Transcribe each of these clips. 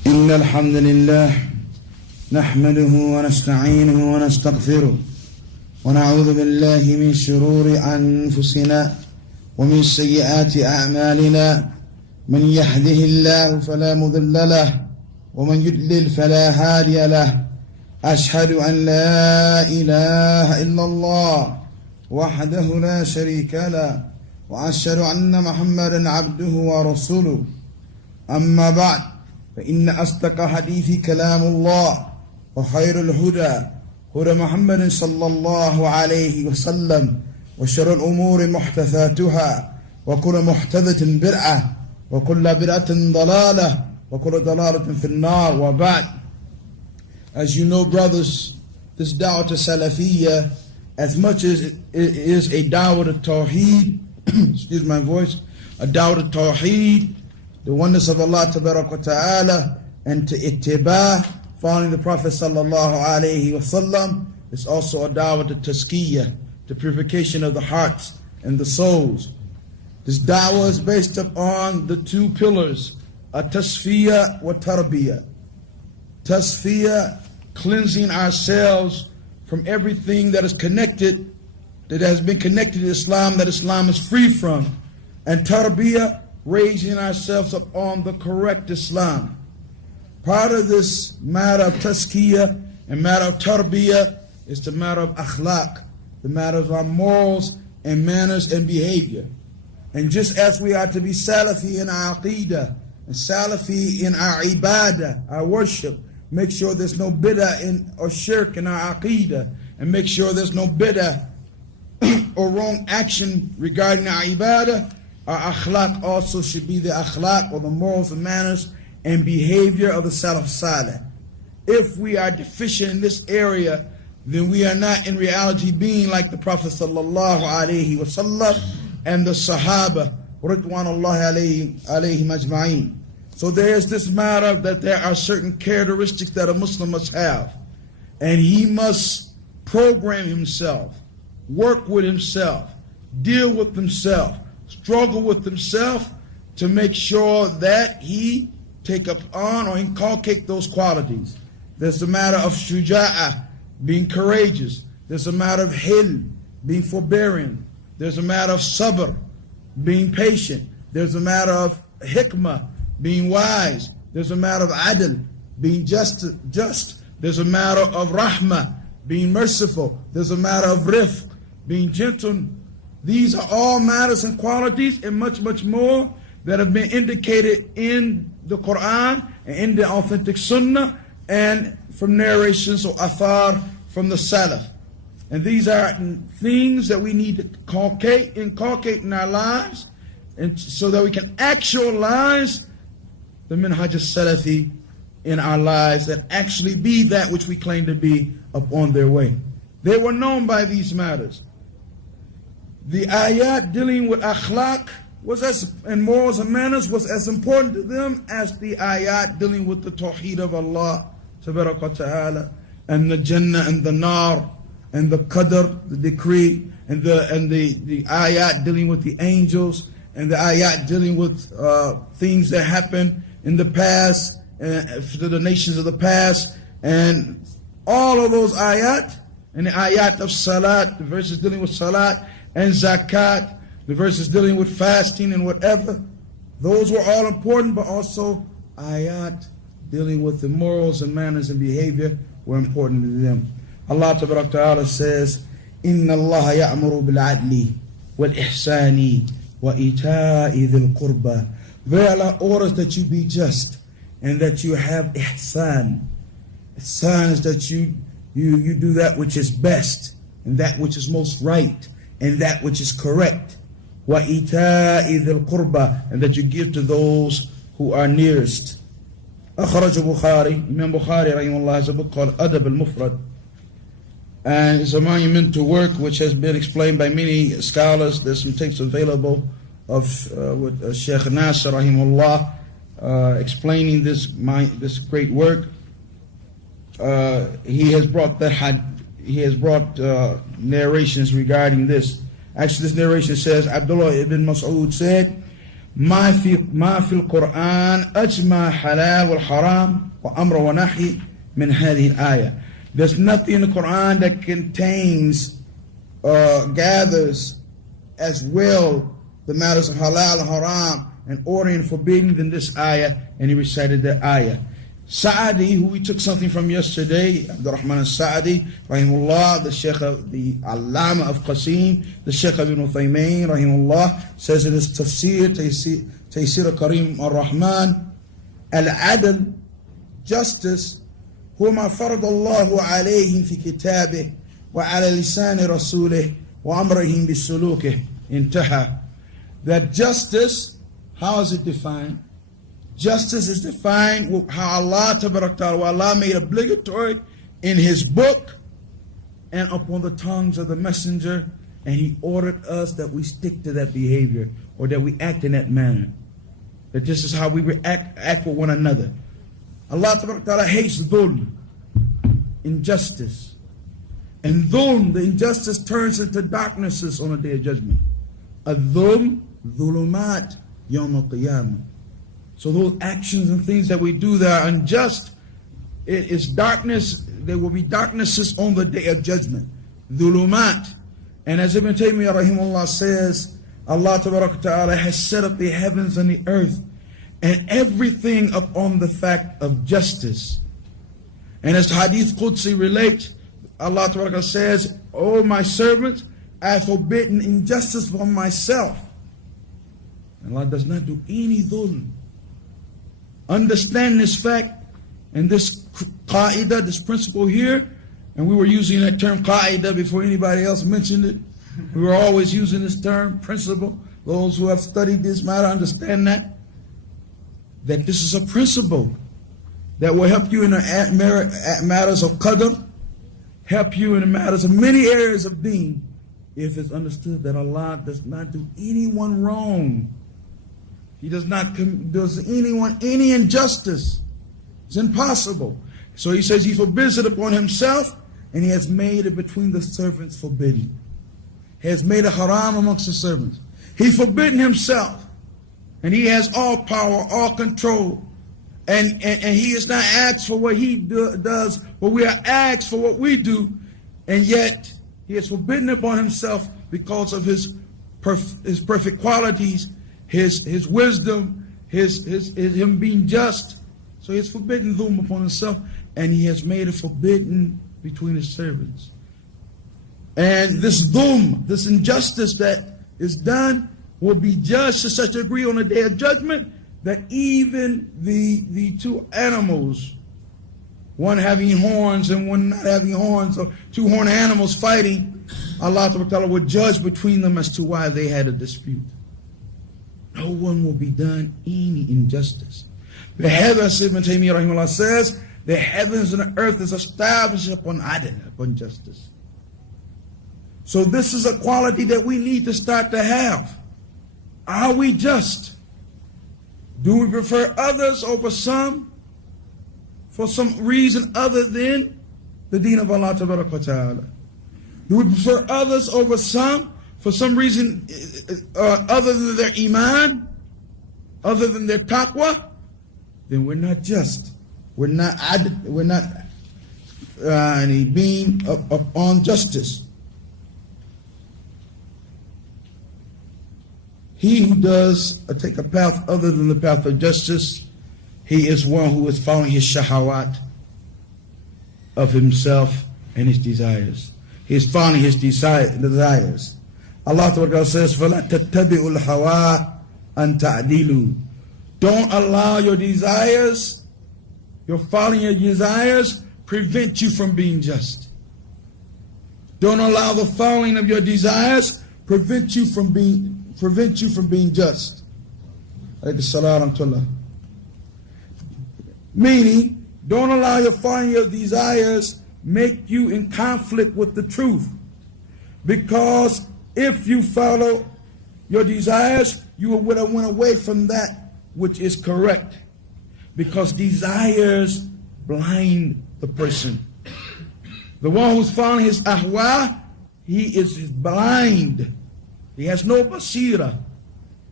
إن الحمد لله نحمده ونستعينه ونستغفره ونعوذ بالله من شرور أنفسنا ومن سيئات أعمالنا من يهده الله فلا مضل له ومن يضلل فلا هادي له أشهد أن لا إله إلا الله وحده لا شريك له وأشهد أن محمدا عبده ورسوله أما بعد فإن أصدق حديث كلام الله وخير الهدى هدى محمد صلى الله عليه وسلم وشر الأمور محدثاتها وكل محدثة بدعة وكل بدعة ضلالة وكل ضلالة في النار وبعد. As you know, brothers, this da'wah to Salafiyyah, as much as it is a da'wah to Tawheed, excuse my voice, a da'wah to Tawheed, the oneness of Allah Ta'ala, and to ittiba, following the Prophet Sallallahu Alaihi Wasallam, it's also a da'wah to Tazkiyah, the purification of the hearts and the souls. This da'wah is based upon the two pillars, a tasfiyah wa tarbiyah. Tasfiyah, cleansing ourselves from everything that is connected, that has been connected to Islam, that Islam is free from. And tarbiyah, raising ourselves up on the correct Islam. Part of this matter of tazkiyah and matter of tarbiyah is the matter of akhlaq, the matter of our morals and manners and behavior. And just as we are to be Salafi in our aqidah and Salafi in our ibadah, our worship, make sure there's no bid'ah or shirk in our aqidah, and make sure there's no bid'ah or wrong action regarding our ibadah, our akhlaq also should be the akhlaq or the morals and manners and behavior of the Salaf Salih. If we are deficient in this area, then we are not in reality being like the Prophet Sallallahu Alaihi Wasallam and the Sahaba Ridwanullahi alayhim ajma'in. So there is this matter that there are certain characteristics that a Muslim must have, and he must program himself, work with himself, deal with himself, struggle with himself to make sure that he take up on or inculcate those qualities. There's the matter of shuja'ah, being courageous. There's a matter of hilm, being forbearing. There's a matter of sabr, being patient. There's a matter of hikmah, being wise. There's a matter of adl, being just. There's a matter of rahmah, being merciful. There's a matter of rifq, being gentle. These are all matters and qualities and much, much more that have been indicated in the Quran and in the authentic Sunnah and from narrations or athar from the Salaf. And these are things that we need to inculcate in our lives, and so that we can actualize the Minhaj al-Salafi in our lives and actually be that which we claim to be upon their way. They were known by these matters. The ayat dealing with akhlaq and morals and manners was as important to them as the ayat dealing with the tawheed of Allah Ta'ala, and the Jannah and the Nar and the Qadr, the decree, and the ayat dealing with the angels, and the ayat dealing with things that happened in the past to the nations of the past, and all of those ayat, and the ayat of salat, the verses dealing with salat, and zakat, the verses dealing with fasting and whatever. Those were all important, but also ayat dealing with the morals and manners and behavior were important to them. Allah Ta'ala says, Inna Allah ya'muru bil-adli wal-ihsani wa ita'i dhil qurba. There Allah orders that you be just and that you have ihsan. Ihsan is that you do that which is best and that which is most right and that which is correct. وَإِيتَاءِ ذِي الْقُرْبَى, and that you give to those who are nearest. أخرج Bukhari, Imam Bukhari rahimahullah has a book called Adab al-Mufrad, and it's a monumental work which has been explained by many scholars. There's some tapes available of with Sheikh Nasir rahimahullah explaining this great work. He has brought narrations regarding this. Actually, this narration says, Abdullaah ibn Mas'ud said, ما في القرآن أجمع حلال والحرام وأمر ونهي من هذه الآية. There's nothing in the Quran that contains gathers as well the matters of halal and haram and ordering and forbidding than this ayah, and he recited that ayah. Sa'adi, who we took something from yesterday, Abdurrahman al-Sa'adi, rahimullah, the Shaykh of the Allama of Qasim, the Shaykh of Ibn Uthaymeen, rahimullah, says in his tafsir, Taysir Karim al-Rahman, al-adl, justice, هو ما فرض الله عليهم في كتابه وعلى لسان رسوله وأمرهم بسلوكه. انتهى. That justice, how is it defined? Justice is defined with how Allah made obligatory in His book and upon the tongues of the messenger, and He ordered us that we stick to that behavior or that we act in that manner. That this is how we act with one another. Allah hates dhulm, injustice. And dhulm, the injustice, turns into darknesses on the day of judgment. Adh-dhulm, dhulumat, yawm al-qiyamah. So those actions and things that we do that are unjust, it is darkness. There will be darknesses on the day of judgment. Dhulumat. And as Ibn Taymiyyah rahimahullah says, Allah Ta'ala has set up the heavens and the earth and everything upon the fact of justice. And as Hadith Qudsi relates, Allah Ta'ala says, "O my servants, I have forbidden injustice from myself." Allah does not do any dhulm. Understand this fact and this qa'idah, this principle here, and we were using that term qa'idah before anybody else mentioned it. We were always using this term, principle. Those who have studied this matter understand that this is a principle that will help you in the matters of qadr, help you in the matters of many areas of deen, if it's understood that Allah does not do anyone wrong. He does not does anyone any injustice. It's impossible. So He says He forbids it upon Himself, and He has made it between the servants forbidden. He has made a haram amongst the servants. He's forbidden Himself, and He has all power, all control, and He is not asked for what He does, but we are asked for what we do, and yet He has forbidden upon Himself because of His perfect qualities, His wisdom, Him being just. So He has forbidden dhulm upon Himself, and He has made it forbidden between His servants. And this dhulm, this injustice that is done, will be judged to such a degree on the day of judgment that even the two animals, one having horns and one not having horns, or two horned animals fighting, Allah Ta'ala will judge between them as to why they had a dispute. No one will be done any injustice. The heavens, Ibn Taymiyyah rahimahullah says, the heavens and the earth is established upon adl, upon justice. So this is a quality that we need to start to have. Are we just? Do we prefer others over some for some reason other than the deen of Allah Ta'ala? Do we prefer others over some for some reason other than their iman, other than their taqwa? Then we're not just. We're not being upon justice. He who does take a path other than the path of justice, he is one who is following his shahawat of himself and his desires. He is following his desires. Allah Ta'ala says, فَلَا تَتَّبِعُوا الْهَوَىٰ أَن تَعْدِلُوا. Don't allow your desires, your following your desires, prevent you from being just. Don't allow the following of your desires prevent you from being just. Meaning, don't allow your following your desires make you in conflict with the truth. Because if you follow your desires, you would have went away from that which is correct. Because desires blind the person. The one who's following his ahwa, he is blind. He has no basira.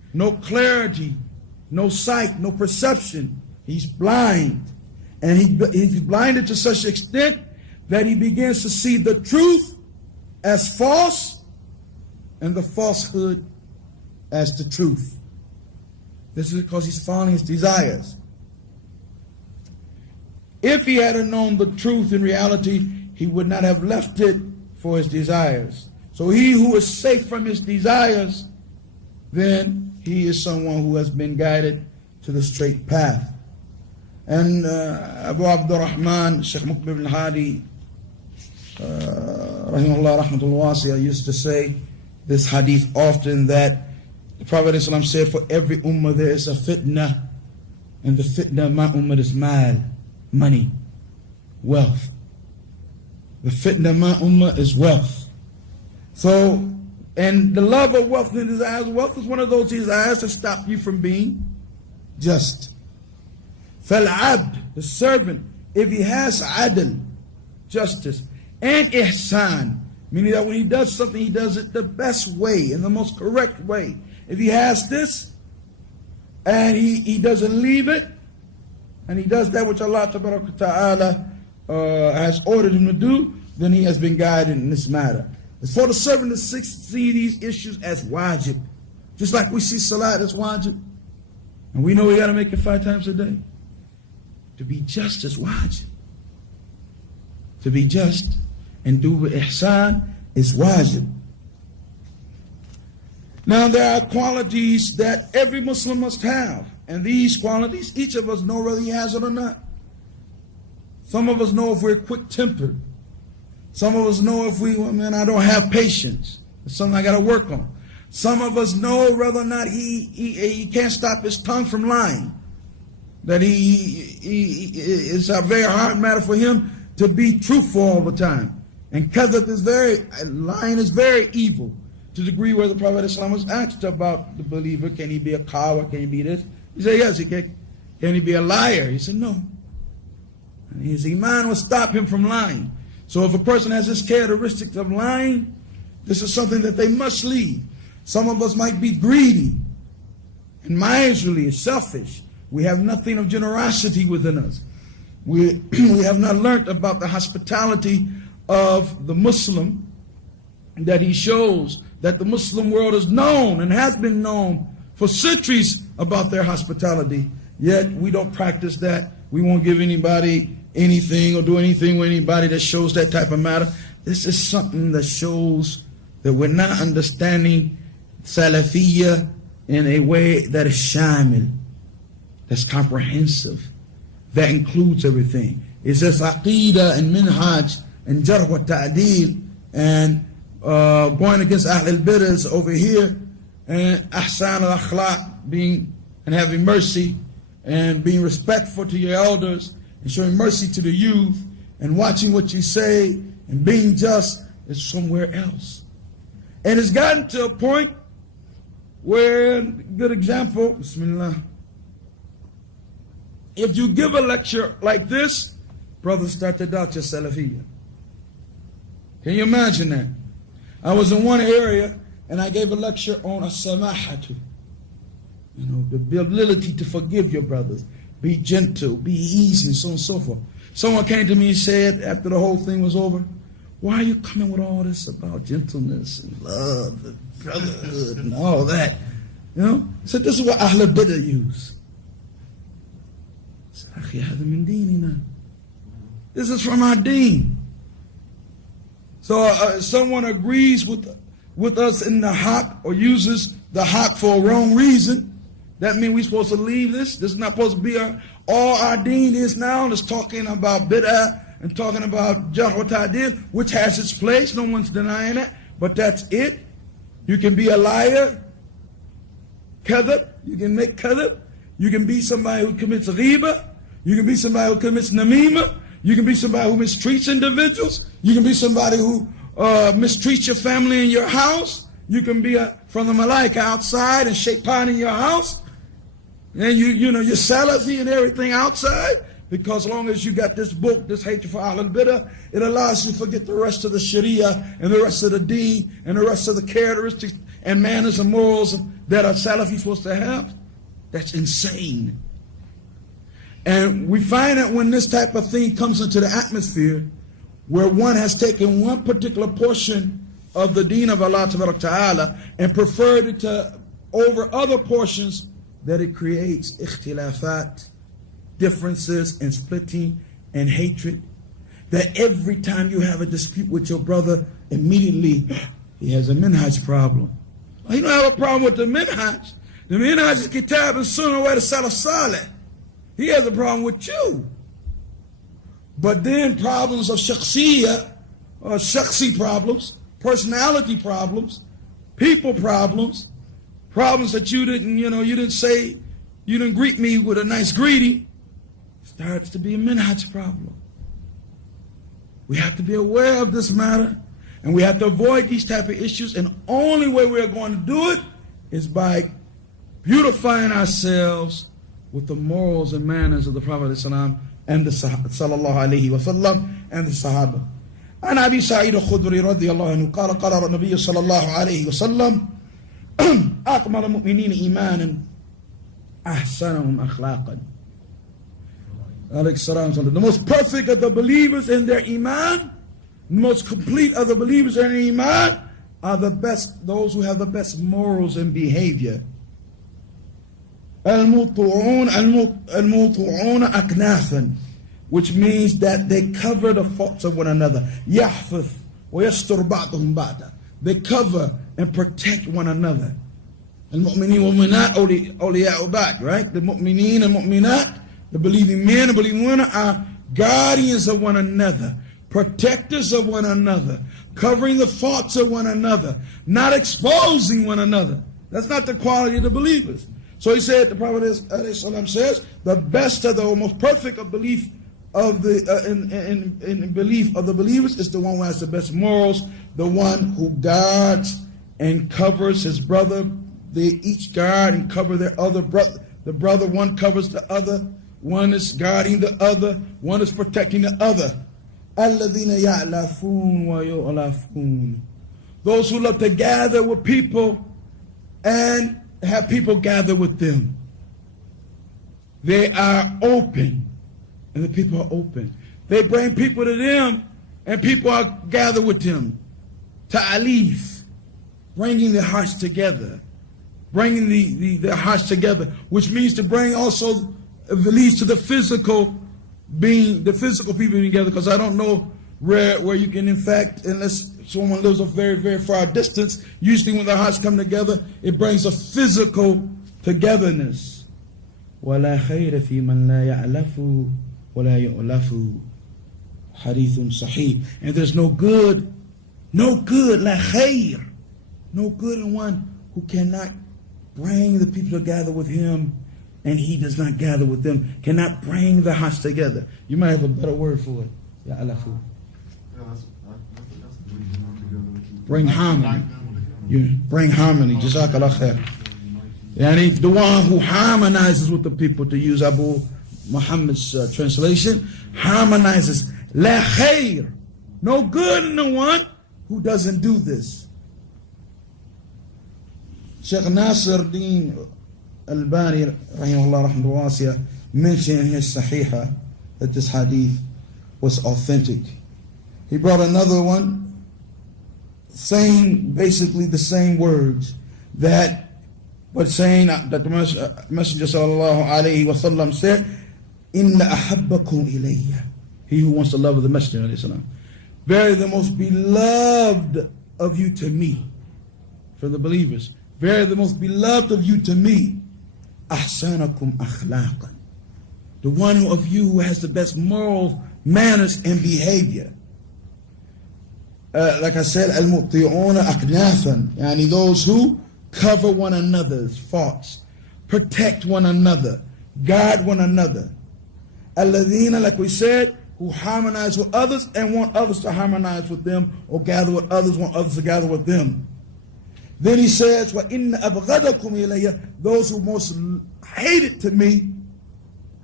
no clarity, no sight, no perception. He's blind. And he's blinded to such an extent that he begins to see the truth as false and the falsehood as the truth. This is because he's following his desires. If he had known the truth in reality, he would not have left it for his desires. So he who is safe from his desires, then he is someone who has been guided to the straight path. And Abu Abdurrahman, Shaykh Muqbil ibn Hadi, rahimahullah rahmatul wasi'ah, used to say this hadith often, that the Prophet ﷺ said, for every ummah there is a fitna, and the fitna of my ummah is mal, money, wealth. The fitna of my ummah is wealth. So, and the love of wealth and desires, wealth is one of those desires that stop you from being just. Fal-abd, the servant, if he has adl, justice, and ihsan, meaning that when he does something, he does it the best way, in the most correct way. If he has this, and he doesn't leave it, and he does that which Allah Ta'ala has ordered him to do, then he has been guided in this matter. It's for the servant to see these issues as wajib. Just like we see salat as wajib. And we know we got to make it 5 times a day. To be just is wajib. To be just and do ihsan is wajib. Now there are qualities that every Muslim must have. And these qualities, each of us know whether he has it or not. Some of us know if we're quick-tempered. Some of us know if I don't have patience. It's something I got to work on. Some of us know whether or not he can't stop his tongue from lying. That it's a very hard matter for him to be truthful all the time. And lying is very evil, to the degree where the Prophet ﷺ was asked about the believer, can he be a coward, can he be this? He said, yes, he can. Can he be a liar? He said, no. And his iman will stop him from lying. So if a person has this characteristic of lying, this is something that they must leave. Some of us might be greedy and miserly and selfish. We have nothing of generosity within us. We have not learned about the hospitality of the Muslim, that he shows that the Muslim world is known and has been known for centuries about their hospitality. Yet we don't practice that. We won't give anybody anything or do anything with anybody that shows that type of matter. This is something that shows that we're not understanding Salafiyyah in a way that is shamil, that's comprehensive, that includes everything. It says aqeedah and minhaj and jarh wa ta'deel and going against Ahl al-Bid'ah over here, and ahsan al-akhlaq, being and having mercy and being respectful to your elders and showing mercy to the youth and watching what you say and being just is somewhere else. And it's gotten to a point where, good example, bismillah, if you give a lecture like this, brothers start to doubt your Salafiyyah. Can you imagine that? I was in one area and I gave a lecture on as-samahatu, the ability to forgive your brothers, be gentle, be easy, and so on and so forth. Someone came to me and said, after the whole thing was over, why are you coming with all this about gentleness and love and brotherhood and all that? I said, this is what Ahl al-Bid'ah use. I said, Akhi, hada min dinina. This is from our deen. So someone agrees with us in the haqq or uses the haqq for a wrong reason, that means we're supposed to leave this. This is not supposed to be all our deen is now. It's talking about bid'ah and talking about jarh wa ta'deel, which has its place. No one's denying it. But that's it. You can be a liar, kadhib. You can make kadhib. You can be somebody who commits ghibah. You can be somebody who commits namimah. You can be somebody who mistreats individuals. You can be somebody who mistreats your family in your house. You can be from the malaika outside and shaitan in your house. And you're Salafi and everything outside, Because as long as you got this book, this hatred for Ahlul Bidah, it allows you to forget the rest of the Sharia and the rest of the Deen and the rest of the characteristics and manners and morals that a Salafi supposed to have. That's insane. And we find that when this type of thing comes into the atmosphere, where one has taken one particular portion of the Deen of Allah Ta'ala and preferred it to over other portions, that it creates ikhtilafat, differences and splitting and hatred. That every time you have a dispute with your brother, immediately he has a minhaj problem. Well, you don't have a problem with the minhaj. The minhaj is kitab and sunnah wa the salaf salih. He has a problem with you. But then problems of shakhsiyah, or shakhsi problems, personality problems, people problems, problems that you didn't say, you didn't greet me with a nice greeting, starts to be a minhaj problem. We have to be aware of this matter, and we have to avoid these type of issues, and the only way we are going to do it is by beautifying ourselves with the morals and manners of the Prophet ﷺ and the sallallahu alayhi wa sallam and the Sahaba. عن أبي سعيد الخدري رضي الله عنه قال قال النبي صلى الله عليه وسلم أكمل المؤمنين إيمانا أحسنهم أخلاقا. The most perfect of the believers in their iman, the most complete of the believers in their iman, are the best, those who have the best morals and behavior. المطوعون أكنافا, which means that they cover the faults of one another. يحفظ ويستر بعضهم بعضا, they cover and protect one another. المؤمنين والمؤمنات أولياء بعض, right? The mu'mineen and mu'minat, the believing men and believing women, are guardians of one another, protectors of one another, covering the faults of one another, not exposing one another. That's not the quality of the believers. So he said, the Prophet ﷺ says, the best of the most perfect of belief of the in belief of the believers is the one who has the best morals, the one who guards and covers his brother. They each guard and cover their other brother. The brother, one covers the other, one is guarding the other, one is protecting the other. الَّذِينَ يَعْلَفُونَ وَيُؤْلَفُونَ, those who love to gather with people and have people gather with them. They are open, and the people are open. They bring people to them, and people are gathered with them. Ta'alif, bringing their hearts together, bringing their hearts together, which means to bring also, leads to the physical being, the physical people being together. Because I don't know where you can, in fact, unless someone lives a very, very far distance, usually when their hearts come together, it brings a physical togetherness. وَلَا خَيْرَ فِي مَنْ لَا يَعْلَفُ وَلَا يُؤْلَفُ حَدِيثٌ صَحِيح. And there's no good, لَا خَيْرٍ, no good in one who cannot bring the people to gather with him, and he does not gather with them, cannot bring the hearts together. You might have a better word for it. يَعْلَفُ. Bring harmony. You bring harmony. Jazakallah khair. Yani the one who harmonizes with the people, to use Abu Muhammad's translation, harmonizes. La khair. No good in the one who doesn't do this. Sheikh Nasir Din Albani rahimahullah rahmatullahi wasiyah mentioned in his Sahiha that this hadith was authentic. He brought another one saying basically the same words, but saying that the Messenger sallallahu alayhi wa sallam said, Inna ahabbakum ilayya, he who wants the love of the Messenger alayhi salam, very the most beloved of you to me, for the believers, very the most beloved of you to me, ahsanakum akhlaqan, the one of you who has the best moral manners and behavior. Like I said, al-mu'ti'una aknafan, yani those who cover one another's faults, protect one another, guard one another. Alladhina, like we said, who harmonize with others and want others to harmonize with them, or gather with others, want others to gather with them. Then he says, wa inna abghadakum ilayya, those who most hated to me,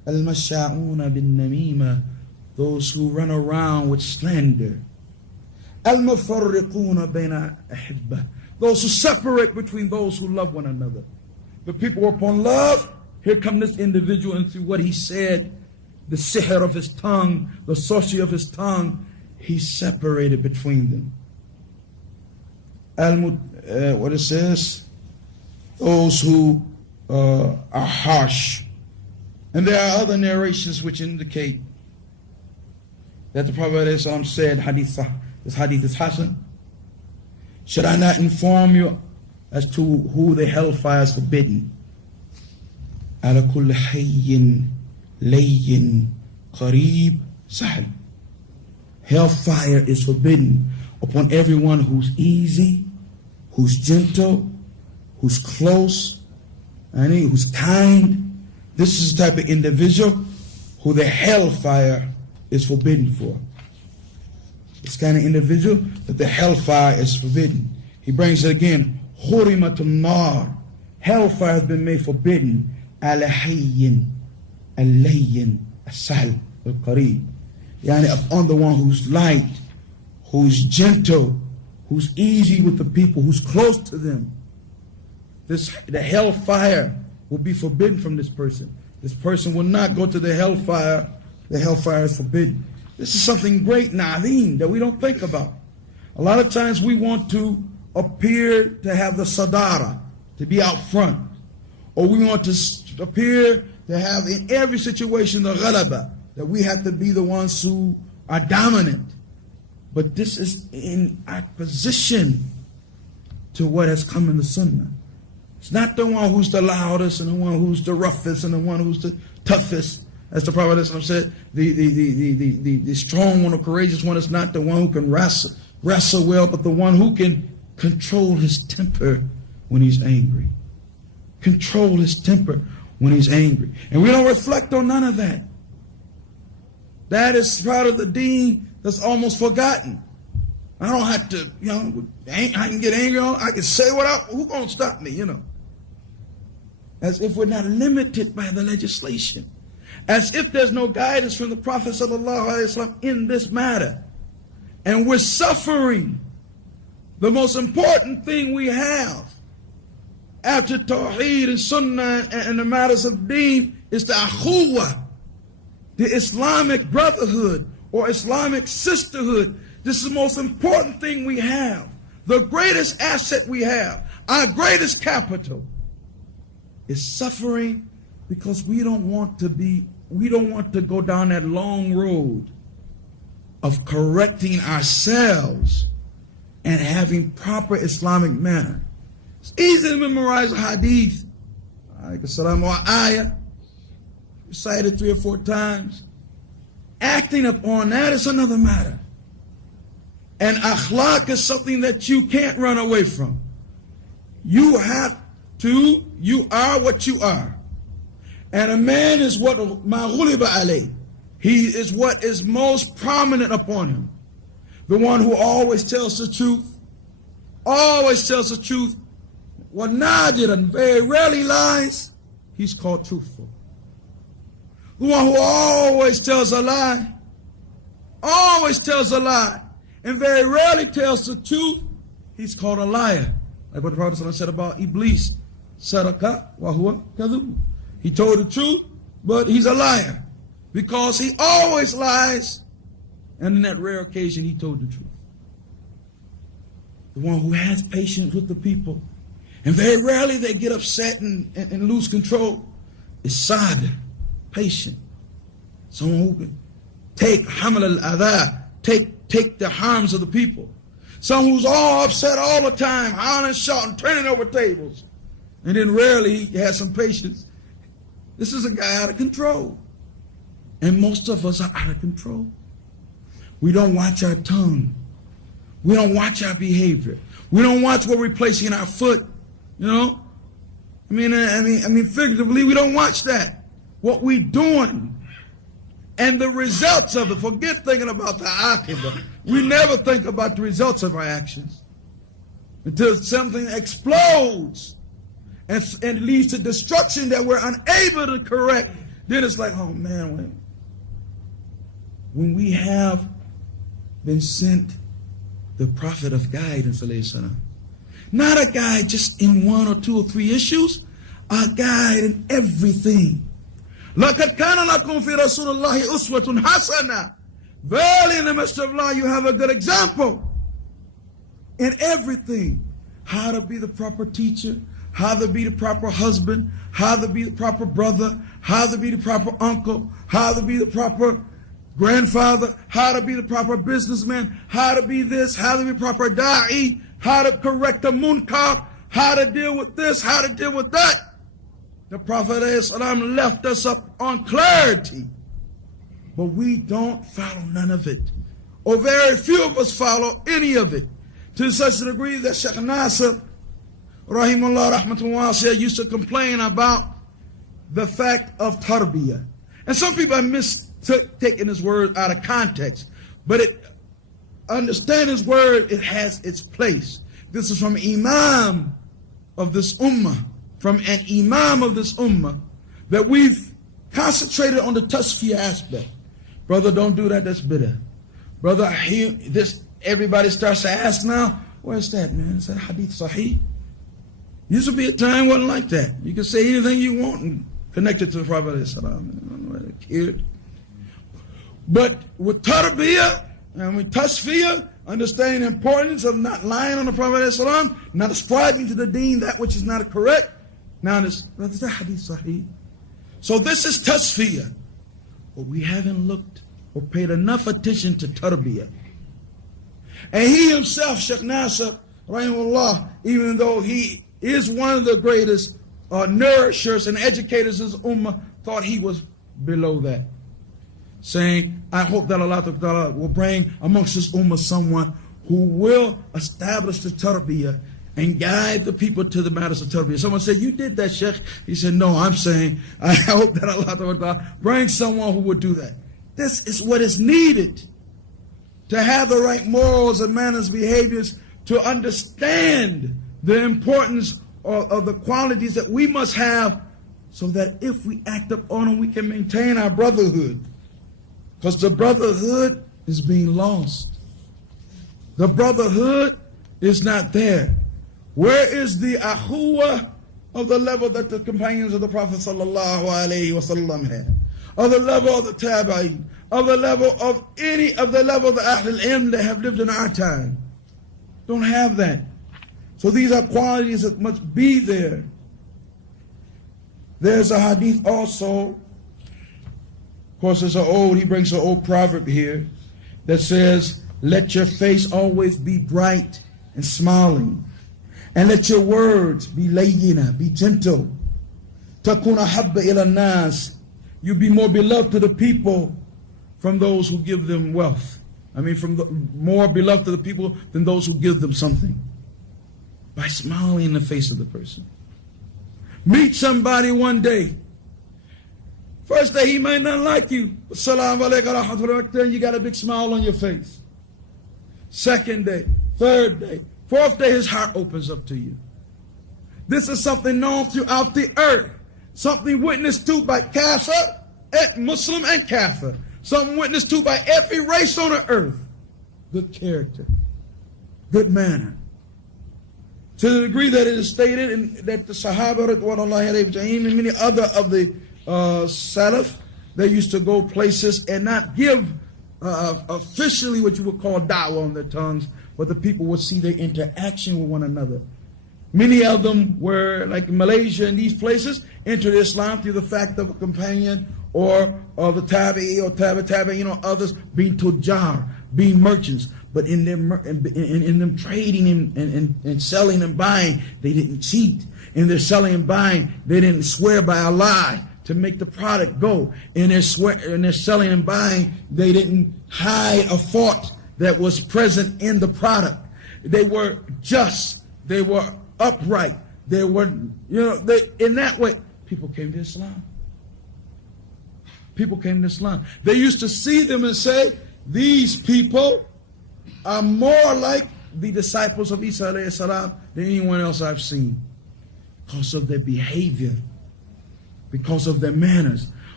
Al-masha'una bin-namima, those who run around with slander. Al-mufarriquna bayna ahibba, those who separate between those who love one another. The people were upon love. Here come this individual, and through what he said, the sihr of his tongue, the sorcery of his tongue, he separated between them. What it says, those who are harsh. And there are other narrations which indicate that the Prophet ﷺ said, this hadith is Hasan, should I not inform you as to who the hellfire is forbidden? Ala kulli hayyin layyin qareeb sahl. Hellfire is forbidden upon everyone who's easy, who's gentle, who's close, and who's kind. This is the type of individual who the hellfire is forbidden for. This kind of individual that the hellfire is forbidden. He brings it again. Hurimatun nar. Hellfire has been made forbidden. Ala hayyin al-layyin as-sahl al-qareeb. Yani upon the one who's light, who's gentle, who's easy with the people, who's close to them. The hellfire will be forbidden from this person. This person will not go to the hellfire. The hellfire is forbidden. This is something great, Na'adeen, that we don't think about. A lot of times we want to appear to have the sadara, to be out front. Or we want to appear to have in every situation the ghalaba, that we have to be the ones who are dominant. But this is in opposition to what has come in the Sunnah. It's not the one who's the loudest and the one who's the roughest and the one who's the toughest. As the Prophet said, the strong one or courageous one is not the one who can wrestle well, but the one who can control his temper when he's angry. Control his temper when he's angry. And we don't reflect on none of that. That is part of the deen that's almost forgotten. I don't have to, I can get angry on, I can say who's going to stop me, As if we're not limited by the legislation. As if there's no guidance from the Prophet ﷺ in this matter. And we're suffering. The most important thing we have after Tawheed and Sunnah and the matters of deen is the akhuwah, the Islamic brotherhood or Islamic sisterhood. This is the most important thing we have. The greatest asset we have, our greatest capital, is suffering because we don't want to go down that long road of correcting ourselves and having proper Islamic manner. It's easy to memorize a hadith, or ayah, recite it 3 or 4 times. Acting upon that is another matter. And akhlaq is something that you can't run away from. You are what you are. And a man is what ma ghuliba alee. He is what is most prominent upon him. The one who always tells the truth. Always tells the truth. What nadiran, very rarely lies. He's called truthful. The one who always tells a lie. Always tells a lie. And very rarely tells the truth. He's called a liar. Like what the Prophet ﷺ said about Iblis. Saraka wa huwa kadhub. He told the truth, but he's a liar. Because he always lies. And in that rare occasion, he told the truth. The one who has patience with the people. And very rarely they get upset and lose control. Is sada, patient. Someone who can take hamal al-adha, take the harms of the people. Someone who's all upset all the time, hollering, shouting, turning over tables. And then rarely he has some patience. This is a guy out of control. And most of us are out of control. We don't watch our tongue. We don't watch our behavior. We don't watch where we're placing our foot. I mean, figuratively, we don't watch that. What we doing and the results of it. Forget thinking about the aqibah. We never think about the results of our actions until something explodes and leads to destruction that we're unable to correct Then it's like, oh man, when we have been sent the prophet of guidance, not a guide just in 1 or 2 or 3 issues, a guide in everything. لَقَدْ كَانَ لَكُمْ فِي رَسُولِ اللَّهِ أُسْوَةٌ حَسَنَةٌ. Verily in the midst of Allah you have a good example in everything. How to be the proper teacher, how to be the proper husband, how to be the proper brother, how to be the proper uncle, how to be the proper grandfather, how to be the proper businessman, how to be this, how to be proper da'i, how to correct the munkar, how to deal with this, how to deal with that. The Prophet ﷺ left us up on clarity, but we don't follow none of it, or very few of us follow any of it, to such a degree that Shaykh Nasir rahimahullah rahmatullah wasi'ah used to complain about the fact of tarbiyah. And some people have taking his word out of context, but understand his word, it has its place. This is from Imam of this ummah, from an Imam of this ummah, that we've concentrated on the tasfiyah aspect. Brother, don't do that, that's bitter. Brother, everybody starts to ask now, where's that, man? Is that hadith sahih? Used to be a time wasn't like that. You could say anything you want and connect it to the Prophet ﷺ. But with tarbiyah and with tasfiyah, understanding the importance of not lying on the Prophet ﷺ, not ascribing to the deen that which is not correct. Now this, is that hadith sahih? So this is tasfiyah. But we haven't looked or paid enough attention to tarbiyah. And he himself, Shaykh Nasir, rahimahullah, even though he is one of the greatest nourishers and educators of his ummah, thought he was below that. Saying, I hope that Allah Ta'ala will bring amongst his ummah someone who will establish the tarbiyah and guide the people to the matters of tarbiyah. Someone said, you did that, Sheikh. He said, no, I'm saying, I hope that Allah Ta'ala brings someone who would do that. This is what is needed to have the right morals and manners, behaviors, to understand the importance of the qualities that we must have, so that if we act up on them, we can maintain our brotherhood. Because the brotherhood is being lost. The brotherhood is not there. Where is the akhuwah of the level that the companions of the Prophet ﷺ had? Of the level of the tabi'in? Of the level of any of the level of the Ahl al-Ilm that have lived in our time? Don't have that. So these are qualities that must be there. There's a hadith also. Of course, he brings an old proverb here that says, let your face always be bright and smiling, and let your words be layyina, be gentle. Takuna habba ila nas, you be more beloved to the people from those who give them wealth. More beloved to the people than those who give them something. By smiling in the face of the person. Meet somebody one day. First day he might not like you. Assalamu alaikum rahmatullahi, you got a big smile on your face. Second day, third day, fourth day, his heart opens up to you. This is something known throughout the earth. Something witnessed to by kafir, Muslim and kafir. Something witnessed to by every race on the earth. Good character. Good manner. To the degree that it is stated that the Sahaba and many other of the Salaf, they used to go places and not give officially what you would call da'wah on their tongues, but the people would see their interaction with one another. Many of them were, like in Malaysia and these places, entered Islam through the fact of a companion or the tabi'i or tabi'i, others being tujjar, being merchants. But in them trading and selling and buying, they didn't cheat. In their selling and buying, they didn't swear by a lie to make the product go. In their selling and buying, they didn't hide a fault that was present in the product. They were just. They were upright. They were, in that way, people came to Islam. People came to Islam. They used to see them and say, these people are more like the disciples of Isa alayhi salam than anyone else I've seen. Because of their behavior. Because of their manners.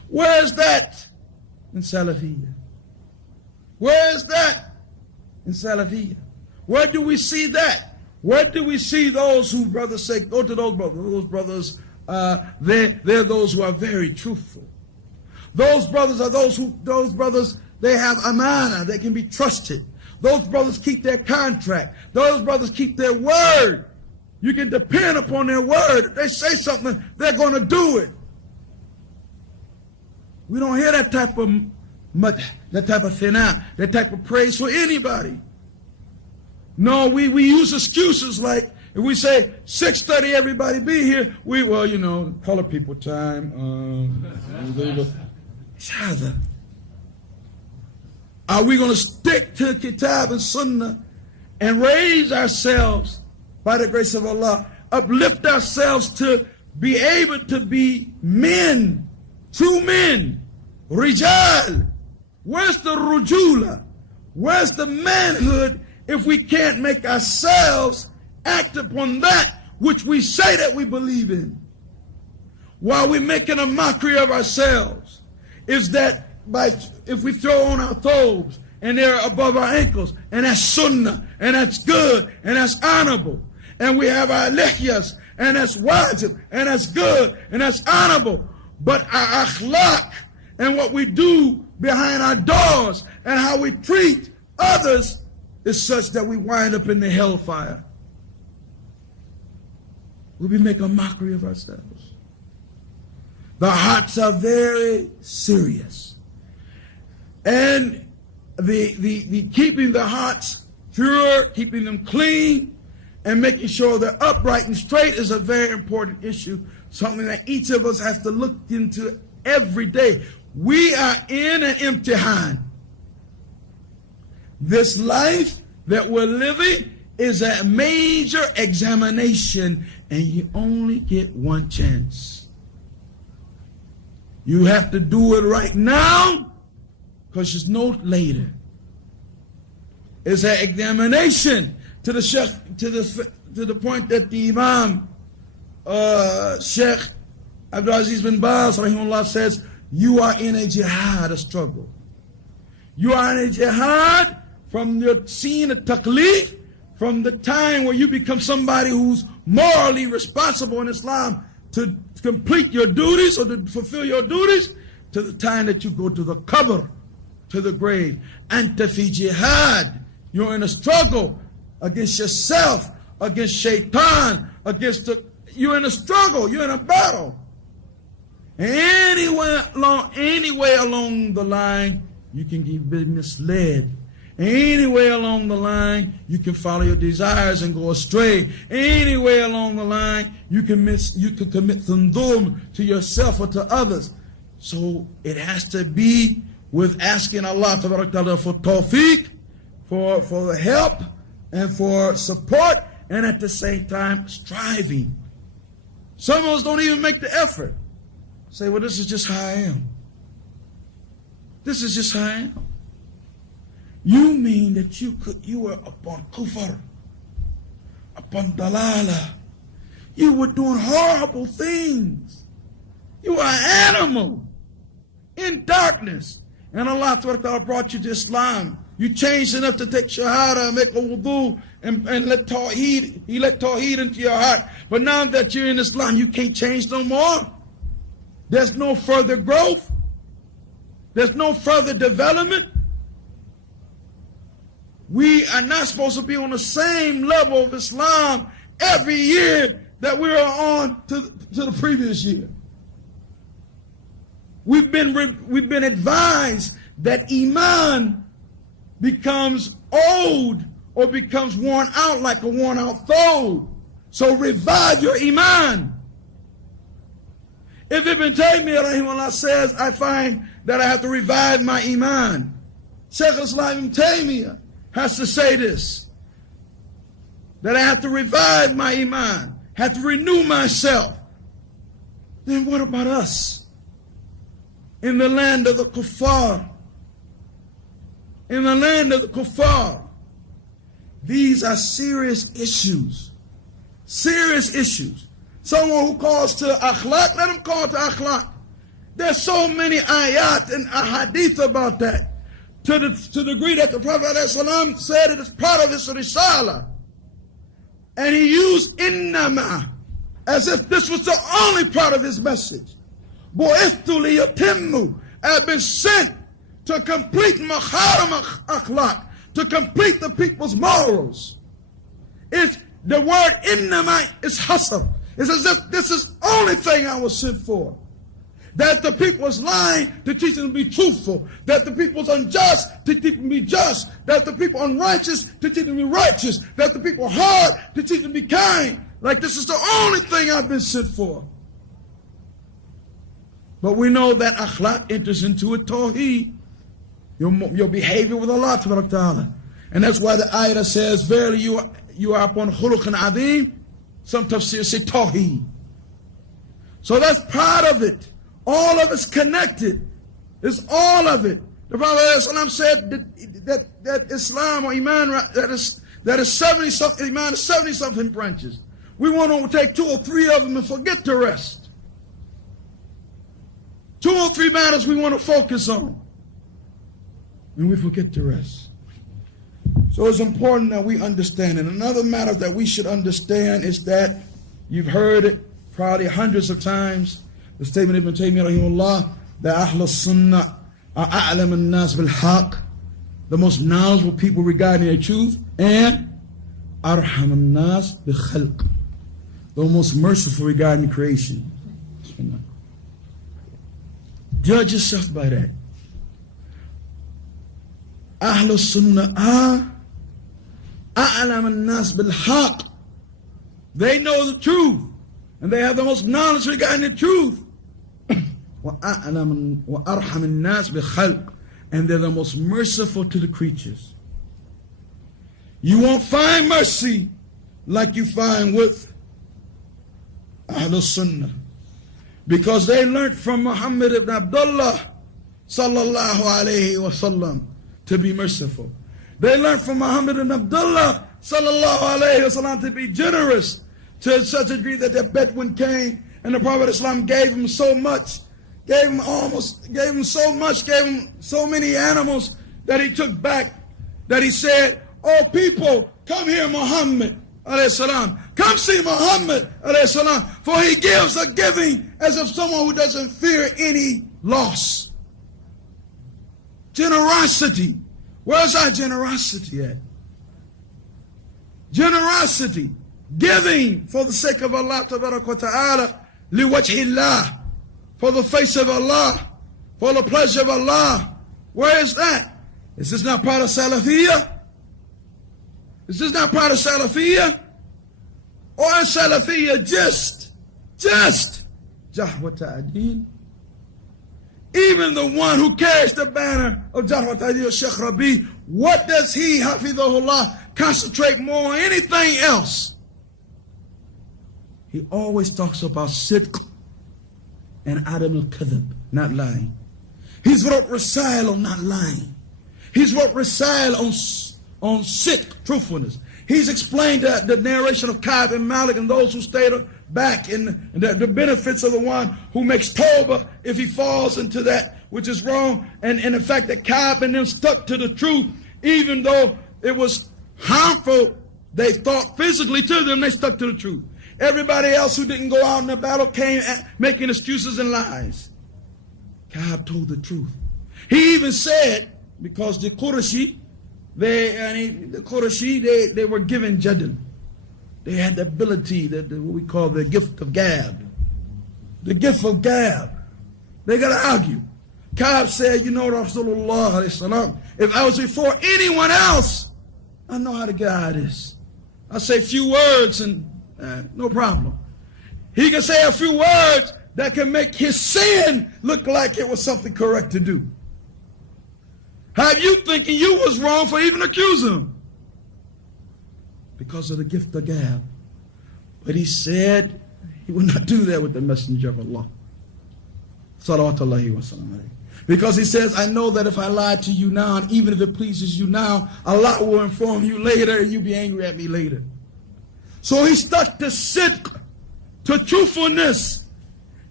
Where is that in Salafiyyah? Where is that in Salafiyyah? Where do we see that? Where do we see those who brothers say, go to those brothers? Those brothers, they're those who are very truthful. Those brothers are those brothers, they have amana, they can be trusted. Those brothers keep their contract. Those brothers keep their word. You can depend upon their word. If they say something, they're going to do it. We don't hear that type of madh, that type of thina, that type of praise for anybody. No, we use excuses like, if we say 6:30, everybody be here, color people time. Are we going to stick to Kitab and Sunnah and raise ourselves by the grace of Allah, uplift ourselves to be able to be men, true men, rijal? Where's the rujula? Where's the manhood if we can't make ourselves act upon that which we say that we believe in? While we're making a mockery of ourselves, is that if we throw on our thobes and they're above our ankles, and that's sunnah, and that's good, and that's honorable, and we have our lihyas, and that's wajib, and that's good, and that's honorable, but our akhlaq and what we do behind our doors and how we treat others is such that we wind up in the hellfire. We'll be making a mockery of ourselves. The hearts are very serious. And the keeping the hearts pure, keeping them clean, and making sure they're upright and straight is a very important issue, something that each of us has to look into every day. We are in an imtihan. This life that we're living is a major examination, and you only get one chance. You have to do it right now, because there's no later. It's an examination to the point that the Imam Sheikh Abdulaziz bin Baz rahimahullah says, you are in a jihad, a struggle. You are in a jihad from your scene of taqleed, from the time where you become somebody who's morally responsible in Islam to complete your duties or to fulfill your duties, to the time that you go to the qabr, to the grave. Anta fi jihad. You're in a struggle against yourself, against shaitan, you're in a struggle, you're in a battle. Anyway along the line, you can be misled. Anyway along the line, you can follow your desires and go astray. Anyway along the line, you can commit thundum to yourself or to others. So it has to be with asking Allah for tawfiq, for help and for support, and at the same time striving. Some of us don't even make the effort. Say, well, this is just how I am. This is just how I am. You mean that you were upon kufr, upon dalala. You were doing horrible things. You were an animal in darkness. And Allah brought you to Islam. You changed enough to take shahada, make a wudu, and let tawheed, He let tawheed into your heart. But now that you're in Islam, you can't change no more. There's no further growth. There's no further development. We are not supposed to be on the same level of Islam every year that we are on to the previous year. We've been advised that Iman becomes old or becomes worn out like a worn out thobe. So revive your Iman. If Ibn Taymiyyah rahimahullah says, I find that I have to revive my Iman, Shaykh al-Islam Ibn Taymiyyah has to say this, that I have to revive my Iman, have to renew myself. Then what about us? In the land of the kuffar, in the land of the kuffar, these are serious issues. Serious issues. Someone who calls to akhlaq, let him call to akhlaq. There's so many ayat and ahadith about that, to the degree that the Prophet ﷺ said it is part of his risala. And he used innama as if this was the only part of his message. Bu'ithtu liyatimmu, I've been sent to complete makharim akhlaq, to complete the people's morals. It's the word innama is hasr. It's as if this is the only thing I was sent for. That the people was lying to teach them to be truthful. That the people was unjust to teach them to be just. That the people unrighteous to teach them to be righteous. That the people hard to teach them to be kind. Like this is the only thing I've been sent for. But we know that akhlaq enters into it, tawheed. Your behavior with Allah Ta'ala. And that's why the ayah says, verily you are upon khuluqan adhim. Some tafsir say tawheed. So that's part of it. All of it's connected. It's all of it. The Prophet ﷺ said that Islam or Iman, that is 70 something, Iman is 70 something branches. We want to take 2 or 3 of them and forget the rest. 2 or 3 matters we want to focus on. And we forget the rest. So it's important that we understand. And another matter that we should understand is that you've heard it probably hundreds of times. The statement of Ibn Taymiyyah rahimahullah, that Ahlul Sunnah are a'lam al-nas bil-haq, the most knowledgeable people regarding the truth, and arham al-nas bil-khalq, the most merciful regarding the creation. Judge yourself by that. Ahlul Sunnah are a'lam al-nas bil-haq. They know the truth, and they have the most knowledge regarding the truth. وَأَعْلَمُ وَأَرْحَمُ النَّاسِ بِخَلْقٍ, and they're the most merciful to the creatures. You won't find mercy like you find with Ahlul Sunnah, because they learned from Muhammad ibn Abdullaah sallallahu alayhi wasallam to be merciful. They learned from Muhammad ibn Abdullaah sallallahu alayhi wasallam to be generous, to such a degree that the Bedouin came and the Prophet ﷺ gave him so much, gave him so many animals that he took back, that he said, "Oh people, come here, Muhammad alayhi salam. Come see Muhammad alayhi salam, for he gives a giving as of someone who doesn't fear any loss." Generosity. Where's our generosity at? Generosity. Giving for the sake of Allah Ta'ala, liwajhillah, for the face of Allah, for the pleasure of Allah. Where is that? Is this not part of Salafiyyah? Is this not part of Salafiyyah? Or is Salafiyyah just Jarh wa Ta'deel? Even the one who carries the banner of Jarh wa Ta'deel, Sheikh Rabi, what does he, hafidhahullah, concentrate more on anything else? He always talks about sidq and adam al-kadhib, not lying. He's wrote Risail on not lying. He's wrote Risail on sidq, truthfulness. He's explained the narration of Ka'b and Malik and those who stayed back in the benefits of the one who makes tawbah if he falls into that which is wrong. And the fact that Ka'b and them stuck to the truth, even though it was harmful, they thought physically to them, they stuck to the truth. Everybody else who didn't go out in the battle came making excuses and lies. Ka'b told the truth. He even said, because the Qurayshi, they were given jadal. They had the ability, what we call the gift of gab. The gift of gab. They got to argue. Ka'b said, you know, Rasulullah alayhi salam, if I was before anyone else, I know how to get out of this. I say a few words and no problem. He can say a few words that can make his sin look like it was something correct to do. Have you thinking you was wrong for even accusing him? Because of the gift of gab. But he said he would not do that with the Messenger of Allah. Salawatullahi wa sallam alayhi. Because he says, I know that if I lie to you now, and even if it pleases you now, Allah will inform you later and you'll be angry at me later. So he stuck to sidq, to truthfulness,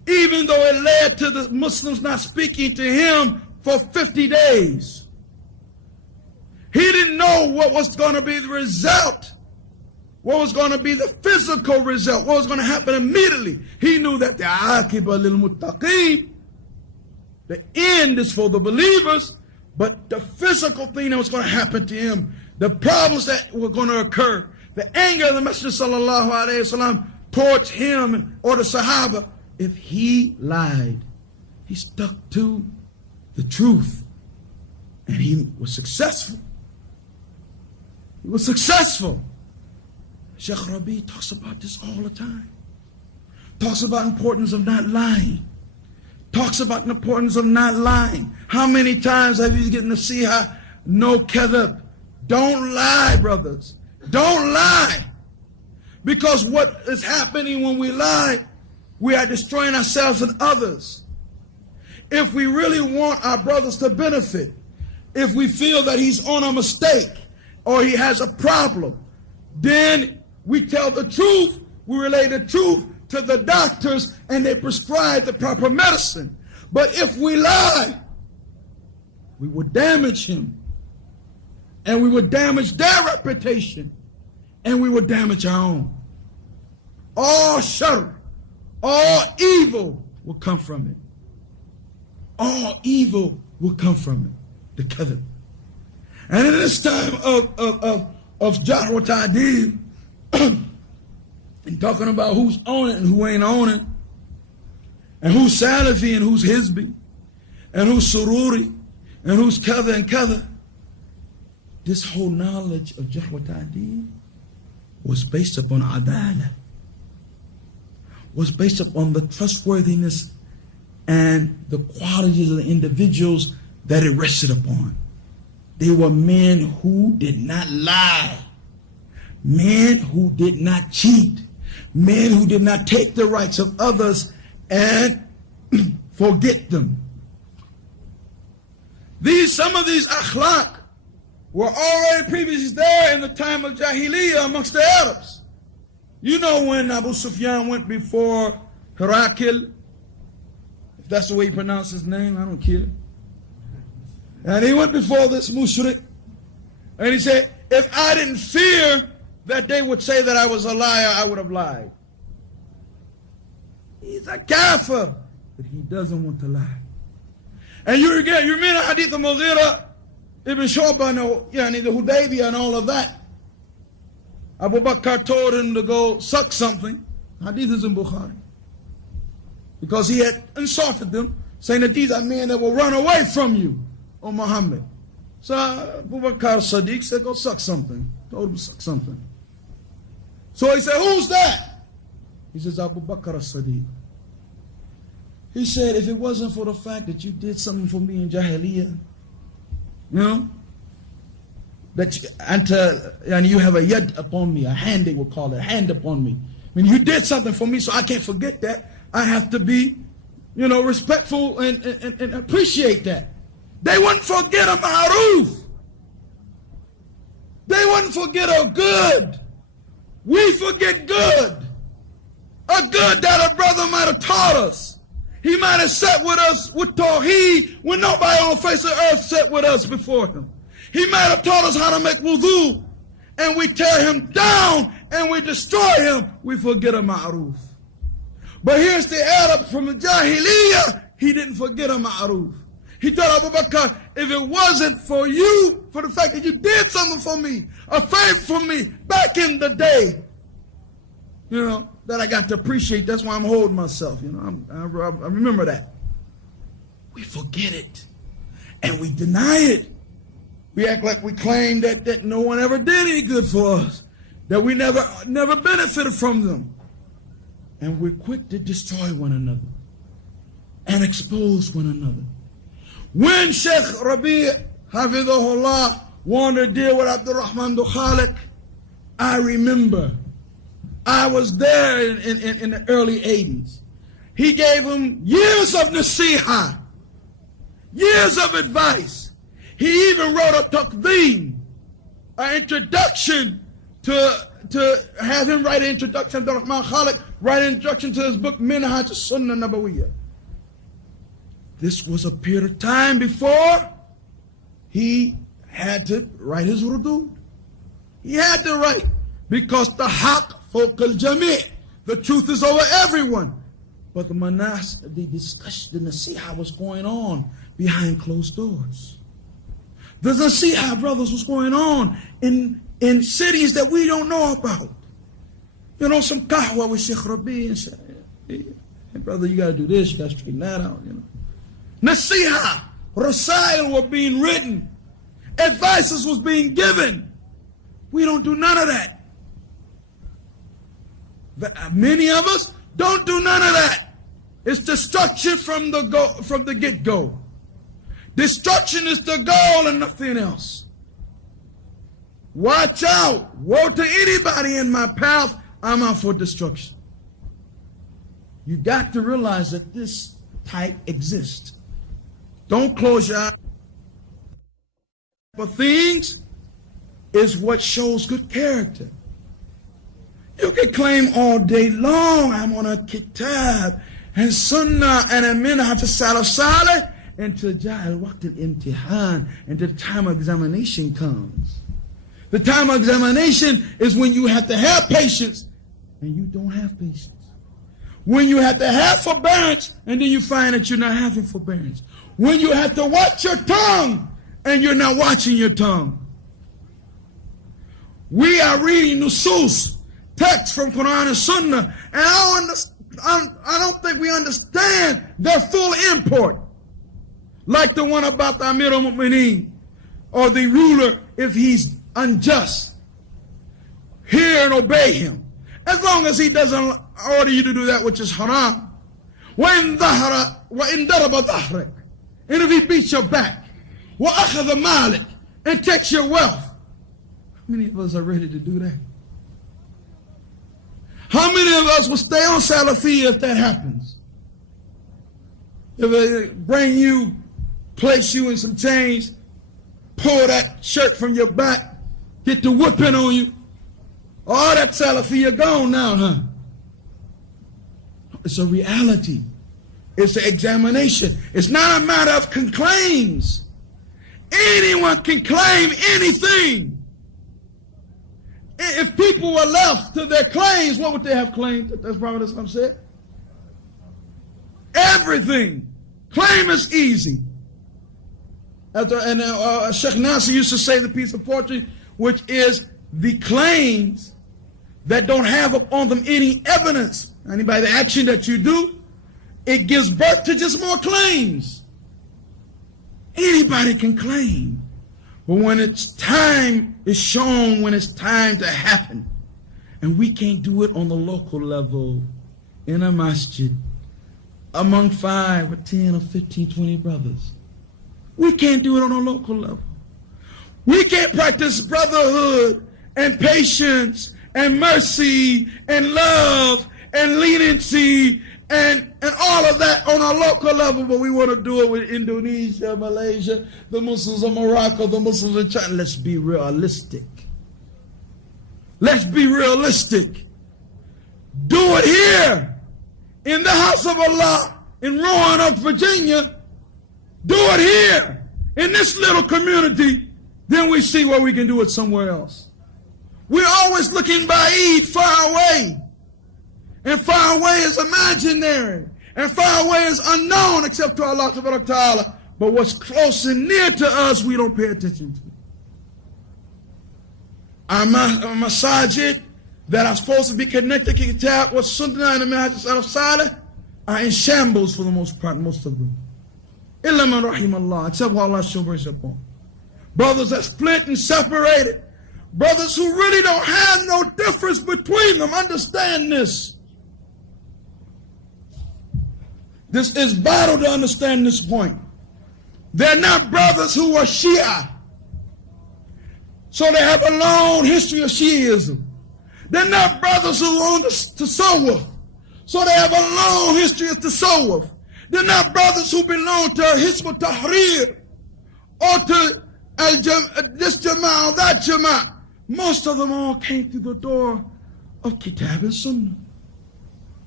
even though it led to the Muslims not speaking to him for 50 days. He didn't know what was going to be the result, what was going to be the physical result, what was going to happen immediately. He knew that the aqiba lil muttaqeen, the end is for the believers, but the physical thing that was going to happen to him, the problems that were going to occur, the anger of the Messenger sallallahu alaihi wasallam towards him or the Sahaba, if he lied, he stuck to the truth, and he was successful. He was successful. Sheikh Rabi talks about this all the time. Talks about the importance of not lying. Talks about the importance of not lying. How many times have you gotten to see how no kadhab? Don't lie, brothers. Don't lie. Because what is happening when we lie, we are destroying ourselves and others. If we really want our brothers to benefit, if we feel that he's on a mistake or he has a problem, then we tell the truth, we relay the truth to the doctors, and they prescribe the proper medicine. But if we lie, we would damage him, and we would damage their reputation, and we would damage our own. All shar, all evil will come from it. All evil will come from it. The kadhib. And in this time of Jarh wa Ta'deel, and talking about who's on it and who ain't on it, and who's Salafi and who's Hizbi, and who's Sururi, and who's Kadha and Kadha, this whole knowledge of Jarh wa Ta'deel was based upon Adala, was based upon the trustworthiness and the qualities of the individuals that it rested upon. They were men who did not lie, men who did not cheat, men who did not take the rights of others and forget them. Some of these akhlaq were already previously there in the time of Jahiliyyah amongst the Arabs. You know when Abu Sufyan went before Herakl, if that's the way he pronounced his name, I don't care. And he went before this mushrik, and he said, if I didn't fear that they would say that I was a liar, I would have lied. He's a kafir, but he doesn't want to lie. And you remember Hadith of Mughira ibn Shu'bah, the Hudaybiyah and all of that. Abu Bakr told him to go suck something. Hadith is in Bukhari. Because he had insulted them, saying that these are men that will run away from you, O Muhammad. So Abu Bakr Sadiq said, go suck something. Told him to suck something. So he said, who's that? He says, Abu Bakr Sadiq. He said, if it wasn't for the fact that you did something for me in Jahiliyyah, you know, and you have a yad upon me, a hand they would call it, a hand upon me. I mean, you did something for me, so I can't forget that. I have to be, respectful and appreciate that. They wouldn't forget a ma'roof. They wouldn't forget a good. We forget good. A good that a brother might have taught us. He might have sat with us with Tawheed when nobody on the face of the earth sat with us before him. He might have taught us how to make wudu, and we tear him down and we destroy him. We forget a ma'roof. But here's the Arab from the Jahiliyyah. He didn't forget a ma'roof. He told Abu Bakr, if it wasn't for you, for the fact that you did something for me, a favor for me back in the day, that I got to appreciate. That's why I'm holding myself. I remember that. We forget it. And we deny it. We act like we claim that no one ever did any good for us, that we never benefited from them. And we're quick to destroy one another and expose one another. When Sheikh Rabi' Hafidhahullah wanted to deal with Abdurrahman Dukhalik, I remember I was there in the early 80s. He gave him years of nasiha, years of advice. He even wrote a taqdeem, an introduction to have him write an introduction to Abdurrahman Khalik write an introduction to his book, Minhaj Sunnah Nabawiyyah. This was a period of time before he had to write his rudud. He had to write, because the haqq fawq al-jami', the truth is over everyone. But the discussion, the nasiha was going on behind closed doors. The nasiha, brothers, was going on in cities that we don't know about. You know, some kahwa with Sheikh Rabi and say, hey, brother, you got to do this, you got to straighten that out, you know. Nasiha, rasail were being written, advices was being given. We don't do none of that. Many of us don't do none of that. It's destruction from the get-go. Destruction is the goal and nothing else. Watch out. Woe to anybody in my path. I'm out for destruction. You got to realize that this type exists. Don't close your eyes. But things is what shows good character. You can claim all day long, I'm on a kitab and sunnah and a minhaj salaf salih, until ja'al waqt al-imtihan, until the time of examination comes. The time of examination is when you have to have patience and you don't have patience. When you have to have forbearance and then you find that you're not having forbearance. When you have to watch your tongue and you're not watching your tongue. We are reading nusus, text from Quran and Sunnah, and I don't think we understand their full import. Like the one about the Amir al-Mu'mineen, or the ruler, if he's unjust, hear and obey him. As long as he doesn't order you to do that which is haram. وَإِن دَرَبَ ظَهْرَكَ, and if he beats your back, وَأَخَذَ مَالِكَ, and takes your wealth. How many of us are ready to do that? How many of us will stay on Salafiyyah if that happens? If they bring you, place you in some chains, pull that shirt from your back, get the whipping on you, all that Salafiyyah gone now, huh? It's a reality. It's an examination. It's not a matter of claims. Anyone can claim anything. If people were left to their claims, what would they have claimed? That's probably what I'm saying. Everything. Claim is easy. Sheikh Nasser used to say the piece of poetry, which is the claims that don't have on them any evidence. And by the action that you do, it gives birth to just more claims. Anybody can claim. But when it's time is shown, when it's time to happen, and we can't do it on the local level, in a masjid, among 5 or 10 or 15, 20 brothers. We can't do it on a local level. We can't practice brotherhood and patience and mercy and love and leniency and all of that on a local level, but we want to do it with Indonesia, Malaysia, the Muslims of Morocco, the Muslims of China. Let's be realistic. Let's be realistic. Do it here in the house of Allah in Roanoke, Virginia. Do it here in this little community. Then we see where we can do it somewhere else. We're always looking by Eid far away. And far away is imaginary. And far away is unknown except to Allah Ta'ala. But what's close and near to us, we don't pay attention to. Our masajid that are supposed to be connected to Kitab, what's Sunnah and the Minhaj al-Salih, are in shambles for the most part, most of them. Illa man rahim Allah, except what Allah shall bring upon. Brothers that split and separated. Brothers who really don't have no difference between them. Understand this. This is vital to understand this point. They're not brothers who are Shia. So they have a long history of Shiism. They're not brothers who own the Tasawwuf. So they have a long history of Tasawwuf. They're not brothers who belong to Hizb al-Tahrir or to this Jama'ah or that Jama'ah. Most of them all came through the door of Kitab and Sunnah.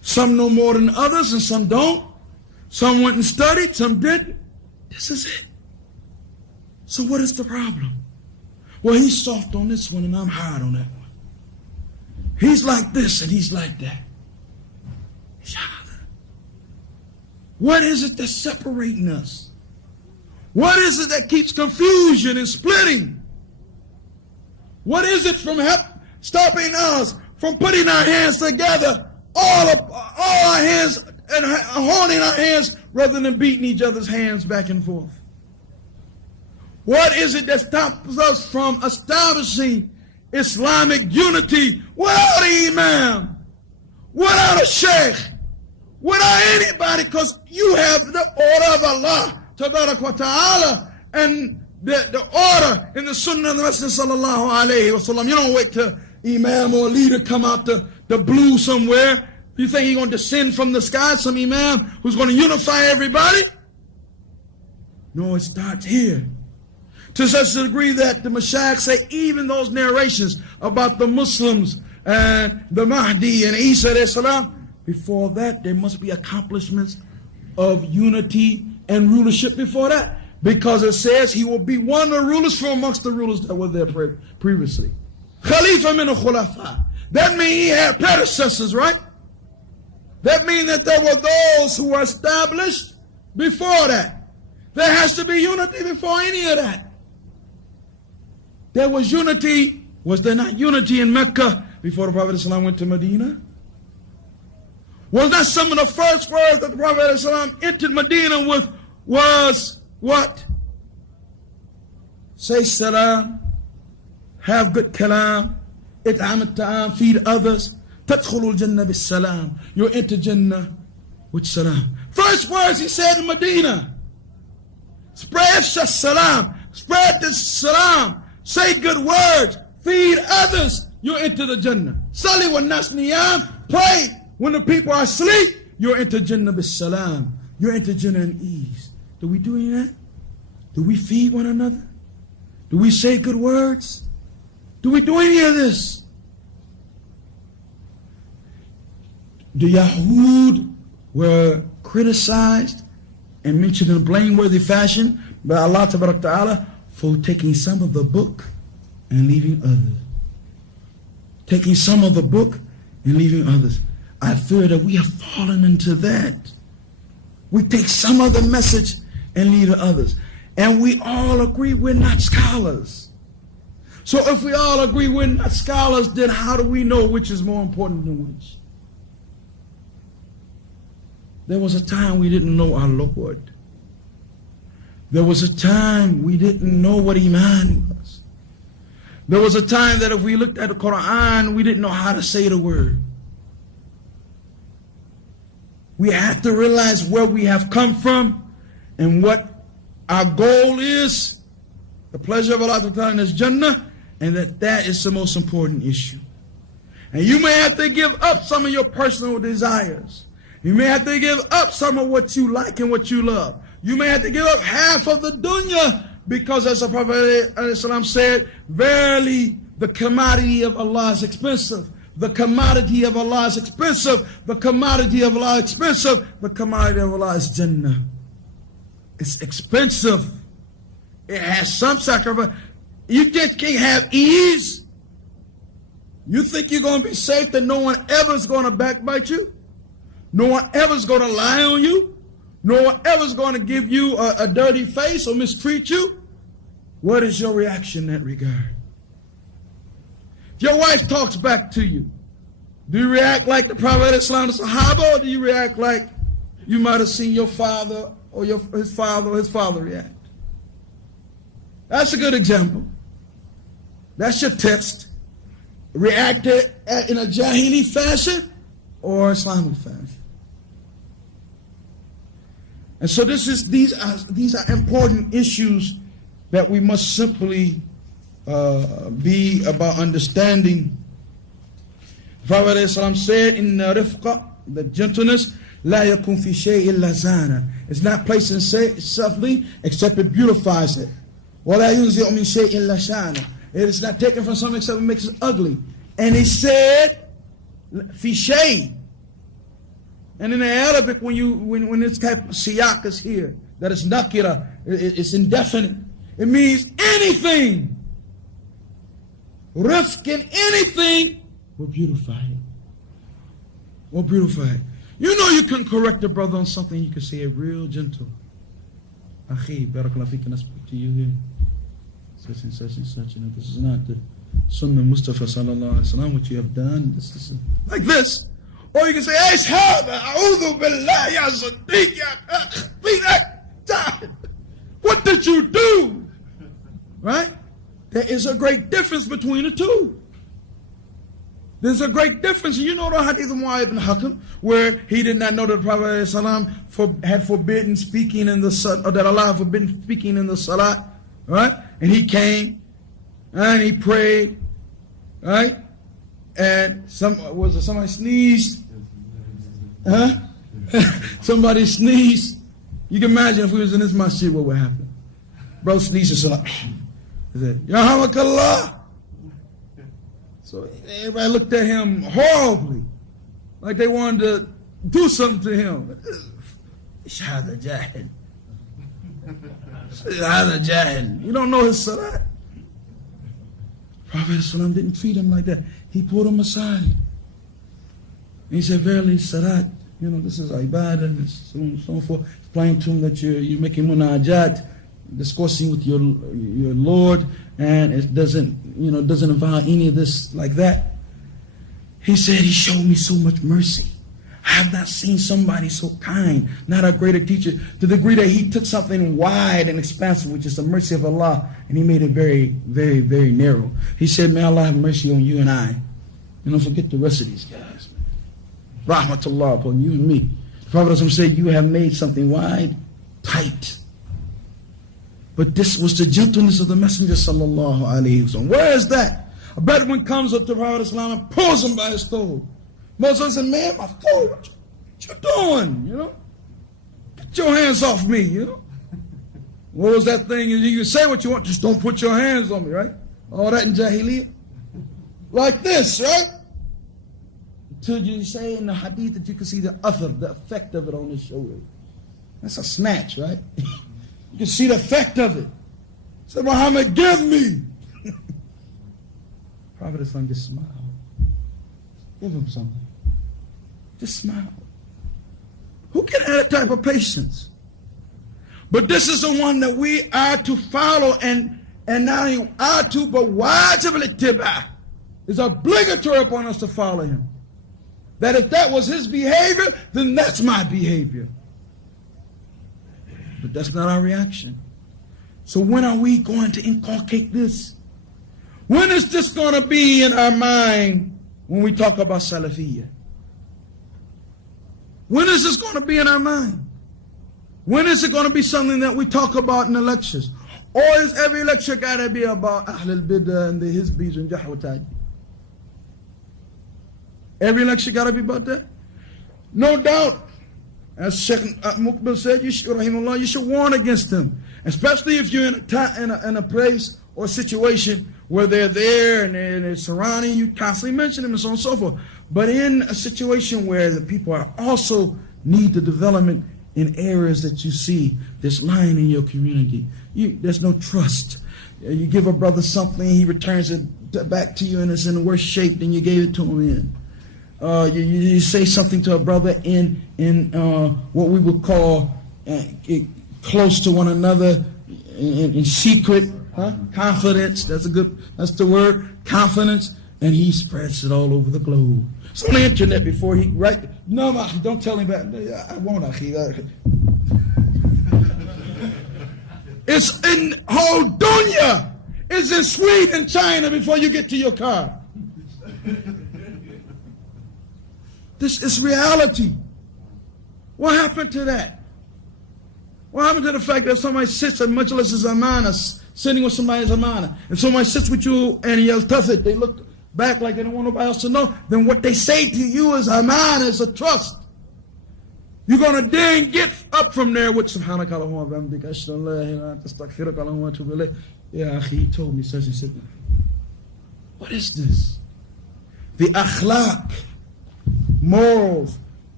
Some know more than others and some don't. Some went and studied, some didn't. This is it. So what is the problem? Well, he's soft on this one and I'm hard on that one. He's like this and he's like that. What is it that's separating us? What is it that keeps confusion and splitting? What is it from stopping us from putting our hands together, all our hands and holding our hands rather than beating each other's hands back and forth? What is it that stops us from establishing Islamic unity without an imam, without a sheikh, without anybody? Because you have the order of Allah Tabarak wa Ta'ala and the order in the Sunnah of the Messenger Sallallahu Alaihi Wasallam. You don't wait till imam or leader come out the blue somewhere. You think he's going to descend from the sky, some imam who's going to unify everybody? No, it starts here. To such a degree that the Mashayikh say even those narrations about the Muslims and the Mahdi and Isa alayhi salam, before that there must be accomplishments of unity and rulership before that. Because it says he will be one of the rulers from amongst the rulers that were there previously. Khalifa min al-Khulafa. That means he had predecessors, right? That means that there were those who were established before that. There has to be unity before any of that. There was unity. Was there not unity in Mecca before the Prophet ﷺ went to Medina? Was that some of the first words that the Prophet ﷺ entered Medina with was what? Say salam, have good kalam, it'am at-ta'am, feed others, tadkhulul jannah bis salam. You'll enter Jannah with salam. First words he said in Medina. Spread salam, spread this salam. Say good words, feed others, you'll enter the Jannah. Sali wa nas niyam, pray when the people are asleep, you'll enter Jannah bis salam. You'll enter Jannah in ease. Do we do any of that? Do we feed one another? Do we say good words? Do we do any of this? The Yahud were criticized and mentioned in a blameworthy fashion by Allah Ta'ala for taking some of the book and leaving others. Taking some of the book and leaving others. I fear that we have fallen into that. We take some of the message and leave the others. And we all agree we're not scholars. So if we all agree we're not scholars, then how do we know which is more important than which? There was a time we didn't know our Lord. There was a time we didn't know what Iman was. There was a time that if we looked at the Quran, we didn't know how to say the word. We had to realize where we have come from and what our goal is, the pleasure of Allah Ta'ala in His Jannah, and that is the most important issue. And you may have to give up some of your personal desires. You may have to give up some of what you like and what you love. You may have to give up half of the dunya, because as the Prophet ﷺ said, verily the commodity of Allah is expensive. The commodity of Allah is expensive. The commodity of Allah is expensive. The commodity of Allah is Jannah. It's expensive. It has some sacrifice. You just can't have ease. You think you're going to be safe, that no one ever is going to backbite you? No one ever is going to lie on you? No one ever is going to give you a dirty face or mistreat you? What is your reaction in that regard? If your wife talks back to you, do you react like the Prophet Islam, the Sahaba, or do you react like you might have seen your father or his father react? That's a good example. That's your test. React in a Jahili fashion or Islamic fashion. And so these are important issues that we must simply be about understanding. The Prophet ﷺ said, "Inna rifqa," the gentleness, "la yakun fi shay'in illa zana." It's not placed in softly except it beautifies it. Wa la yunzi'u min shay'in illa shana. It is not taken from something except it makes it ugly. And he said, "Fi shay." And in the Arabic, when this type of siyak is here, that is nakira, it's indefinite. It means anything. Rifq in anything will beautify it. Will beautify it. You know you can correct a brother on something, you can say it real gentle. Akhi, barakallahu feek, can I speak to you here? Such and such and such. You know, this is not the Sunnah Mustafa sallallahu alaihi wasallam, what you have done. This is like this. Or you can say, Eish hada, a'udhu billah, ya Siddiq, ya what did you do? Right? There is a great difference between the two. There's a great difference. You know the hadith of Mu'adh ibn Hakam, where he did not know that the Prophet ﷺ had forbidden speaking in the salat, or that Allah had forbidden speaking in the salat, right? And he came and he prayed, right? And somebody sneezed. Huh? Somebody sneezed. You can imagine if we was in this masjid, what would happen? Bro sneezed in salat. He said, Yarhamakallah. So everybody looked at him horribly, like they wanted to do something to him. Shahada Jahil. Shahada Jahil. You don't know his salat. Prophet ﷺ didn't treat him like that. He pulled him aside. And he said, verily, salat, you know, this is ibadah, and so on and so forth. Explain to him that you're making munajat, discussing with your Lord, and it doesn't involve any of this like that. He said, he showed me so much mercy. I have not seen somebody so kind, not a greater teacher, to the degree that he took something wide and expansive, which is the mercy of Allah, and he made it very, very, very narrow. He said, may Allah have mercy on you and I. And don't forget the rest of these guys. Rahmatullah upon you and me. The Prophet said, you have made something wide, tight. But this was the gentleness of the Messenger sallallahu alaihi wasallam. Where is that? A Bedouin comes up to the Prophet and pulls him by his stole. Moses said, man, my stole, what you doing? You know? Get your hands off me, you know? What was that thing? You can say what you want, just don't put your hands on me, right? All that in Jahiliyyah. Like this, right? Until you say in the hadith that you can see the athar, the effect of it on his shoulder. That's a snatch, right? You can see the effect of it. Say, Muhammad, give me. Prophet Islam just smiled. Give him something. Just smile. Who can have that type of patience? But this is the one that we are to follow, and not only are to, but wajib al-ittiba'. It's obligatory upon us to follow him. That if that was his behavior, then that's my behavior. But that's not our reaction. So when are we going to inculcate this? When is this going to be in our mind when we talk about Salafiyyah? When is this going to be in our mind? When is it going to be something that we talk about in the lectures? Or is every lecture got to be about Ahlul Bidah and the Hizbis and Jahwatadi? Every lecture got to be about that? No doubt. As Sheikh Muqbil said, you should warn against them. Especially if you're in a place or situation where they're there and they're surrounding you, constantly mention them and so on and so forth. But in a situation where the people are also need the development in areas that you see that's lying in your community, there's no trust. You give a brother something, he returns it back to you and it's in worse shape than you gave it to him in. You say something to a brother in what we would call close to one another in secret, confidence. That's the word, confidence, and he spreads it all over the globe. It's on the internet before he no, don't tell him that. I won't. It's in whole dunya. It's in Sweden, China before you get to your car. This is reality. What happened to that? What happened to the fact that somebody sits at Majlis Zamana, sitting with somebody's Zamana, and somebody sits with you and yaltafit, they look back like they don't want nobody else to know, then what they say to you is Amana, is a trust. You're going to then get up from there with Subhanakallah wa bihamdika, ashhadu an la ilaha illa anta astaghfiruka wa atubu ilayk. Yeah, akhi, he told me such and such. What is this? The akhlaq, morals,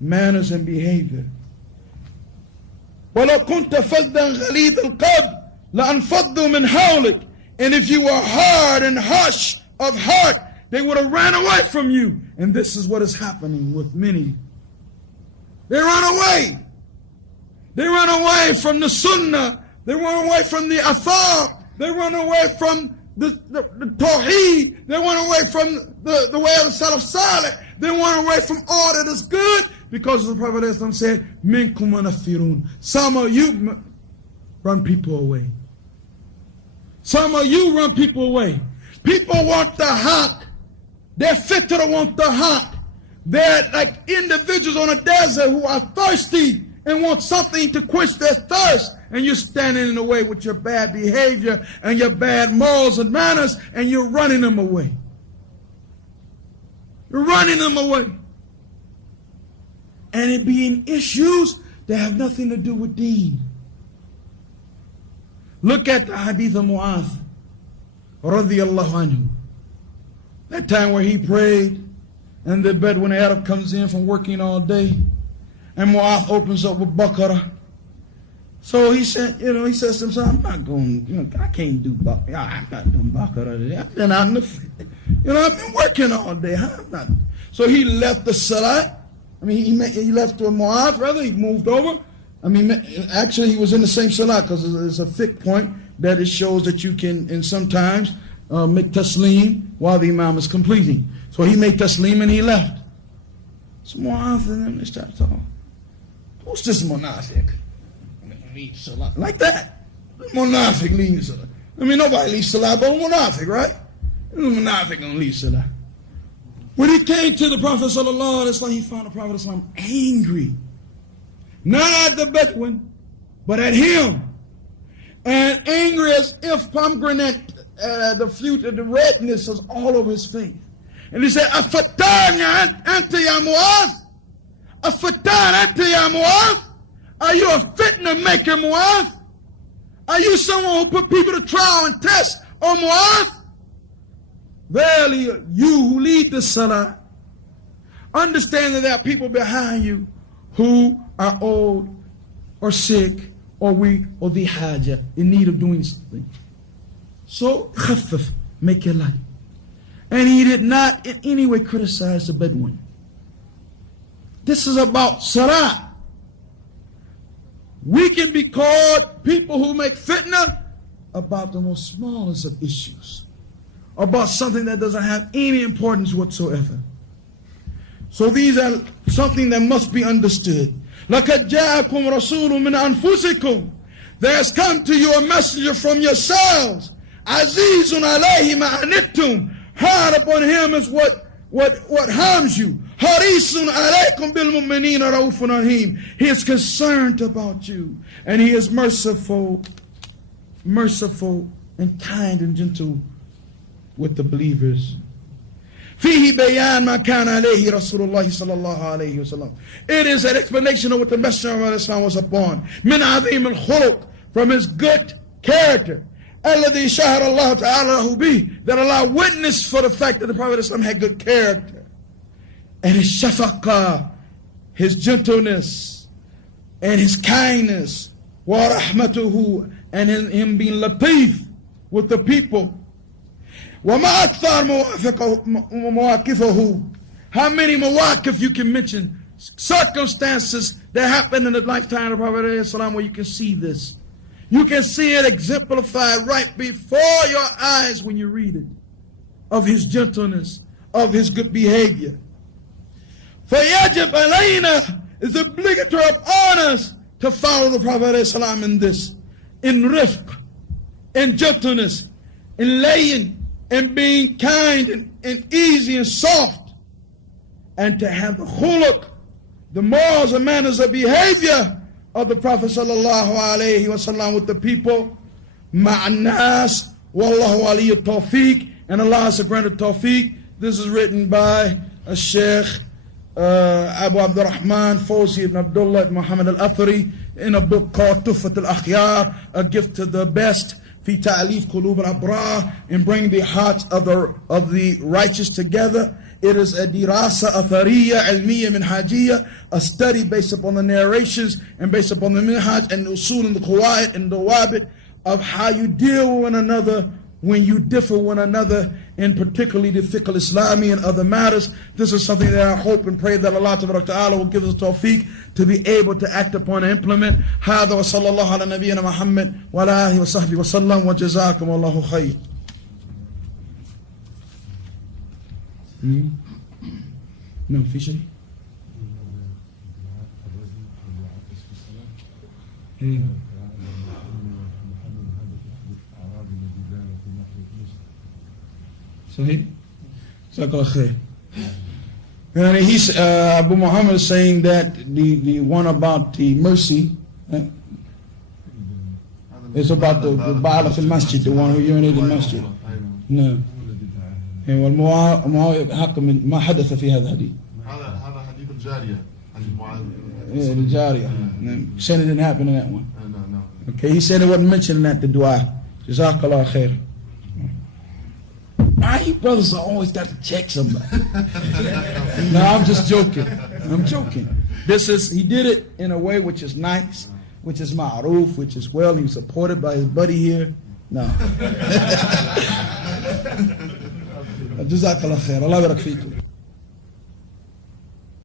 manners and behavior. وَلَوْ كُنْتَ فَلْدًا غَلِيظَ الْقَلْبِ لَأَنْفَضُّوا مِنْ حَوْلِكَ. And if you were hard and harsh of heart, they would have ran away from you. And this is what is happening with many. They run away. They run away from the sunnah. They run away from the athar. They run away from the tawheed. They run away from the way of the Salaf Salih. They run away from all that is good, because the Prophet said, Minkum munaffirun. Some of you run people away. Some of you run people away. People want the haq. They're fitra want the haq. They're like individuals on a desert who are thirsty and want something to quench their thirst. And you're standing in the way with your bad behavior and your bad morals and manners, and you're running them away. You're running them away. And it being issues that have nothing to do with deen. Look at the hadith of Mu'adh radiyallahu anhu. That time where he prayed, and the Bedouin Arab comes in from working all day, and Mu'adh opens up with Baqarah. So he said, he says to himself, I'm not going, I can't do Baqarah. I'm not doing Baqarah today. I've been out in the, I've been working all day. I'm not. So he left the Salah. He left the Mu'adh, rather, he moved over. Actually, he was in the same Salah, because there's a fiqh point that it shows that you can, and sometimes, make taslim while the Imam is completing. So he made taslim and he left. So Mu'adh and them, they started talking. Who's this munafiq? Leave Salah. Like that. Munafiq leaves Salah. Nobody leaves Salah but a munafiq, right? Munafiq don't leave Salah. When he came to the Prophet ﷺ, he found the Prophet ﷺ angry. Not at the Bedouin, but at him. And angry as if pomegranate, the redness was all over his face. And he said, Afattan anta ya Mu'adh? Afattan anta ya Mu'adh? Are you a fitna maker, Mu'adh? Are you someone who put people to trial and test, oh Mu'adh? Verily, you who lead the Salah, understand that there are people behind you who are old or sick or weak or the haja, in need of doing something. So, khaffaf, make it light. And he did not in any way criticize the Bedouin. This is about Salah. We can be called people who make fitna about the most smallest of issues, about something that doesn't have any importance whatsoever. So these are something that must be understood. لَقَدْ جَاءَكُمْ رَسُولٌ مِّنْ أَنفُسِكُمْ. There has come to you a messenger from yourselves. عَزِيزٌ عَلَيْهِ مَا عَنِتُّمْ. Hard upon him is what harms you. حَرِيصٌ عَلَيْكُمْ بِالْمُؤْمِنِينَ رَءُوفٌ رَحِيمٌ. He is concerned about you, and he is merciful and kind and gentle with the believers. فيه بيان ما كان عليه رسول الله صلى الله عليه وسلم. It is an explanation of what the Messenger of Islam was upon. من عظيم الخلق, from his good character. الذي شهر الله تعالى له به, that Allah witnessed for the fact that the Prophet Islam had good character. And his shafaqah, his gentleness, and his kindness. وَرَحْمَتُهُ, and him being latif with the people. وَمَا أَكْثَرْ مَوَاقِفَهُ. How many mawaqif you can mention? Circumstances that happened in the lifetime of the Prophet ﷺ where you can see this. You can see it exemplified right before your eyes when you read it. Of his gentleness, of his good behavior. فَيَجِبْ عَلَيْنَا, is obligatory upon us to follow the Prophet ﷺ in this. In rifq, in gentleness, in laying, and being kind and easy and soft, and to have the khuluq, the morals and manners of behavior of the Prophet sallallahu alaihi wasallam with the people. Ma'annas, wallahu aliyyu tawfiq, and Allah has granted tawfiq. This is written by a Sheikh Abu Abdurrahman Fawzi ibn Abdullah ibn Muhammad al-Athari in a book called Tuffat al-Akhyar, a gift to the best. في تعليف قلوب الأبرار, and bring the hearts of the righteous together. It is a dirasa athariya, ilmiya, minhajiyya, a study based upon the narrations and based upon the minhaj and the usul and the qawaid and the wabit of how you deal with one another when you differ one another, in particularly the fiqh al-Islami and other matters. This is something that I hope and pray that Allah Ta'ala will give us tawfiq to be able to act upon and implement. هذا وصلى الله على نبينا محمد وعلى آله وصحبه وسلم وجزاكم الله خير. نعم في شيء؟ صحيح؟ جزاك الله خير. And he's, Abu Muhammad is saying that the one about the mercy is about the Ba'ala fil Masjid, the one who urinated in the Masjid. No. والمعاوية حق من ما حدث في هذا الحديث. هذا حديث الجارية. Yeah, the Jariyah. He said it didn't happen in that one. No. Okay, he said it wasn't mentioned in that, the dua. Jazakallah khair. Why you brothers are always got to check somebody? No, I'm just joking. I'm joking. He did it in a way which is nice, which is ma'roof, which is well. He was supported by his buddy here. No. Jazakallah khair. Allah barak feekum.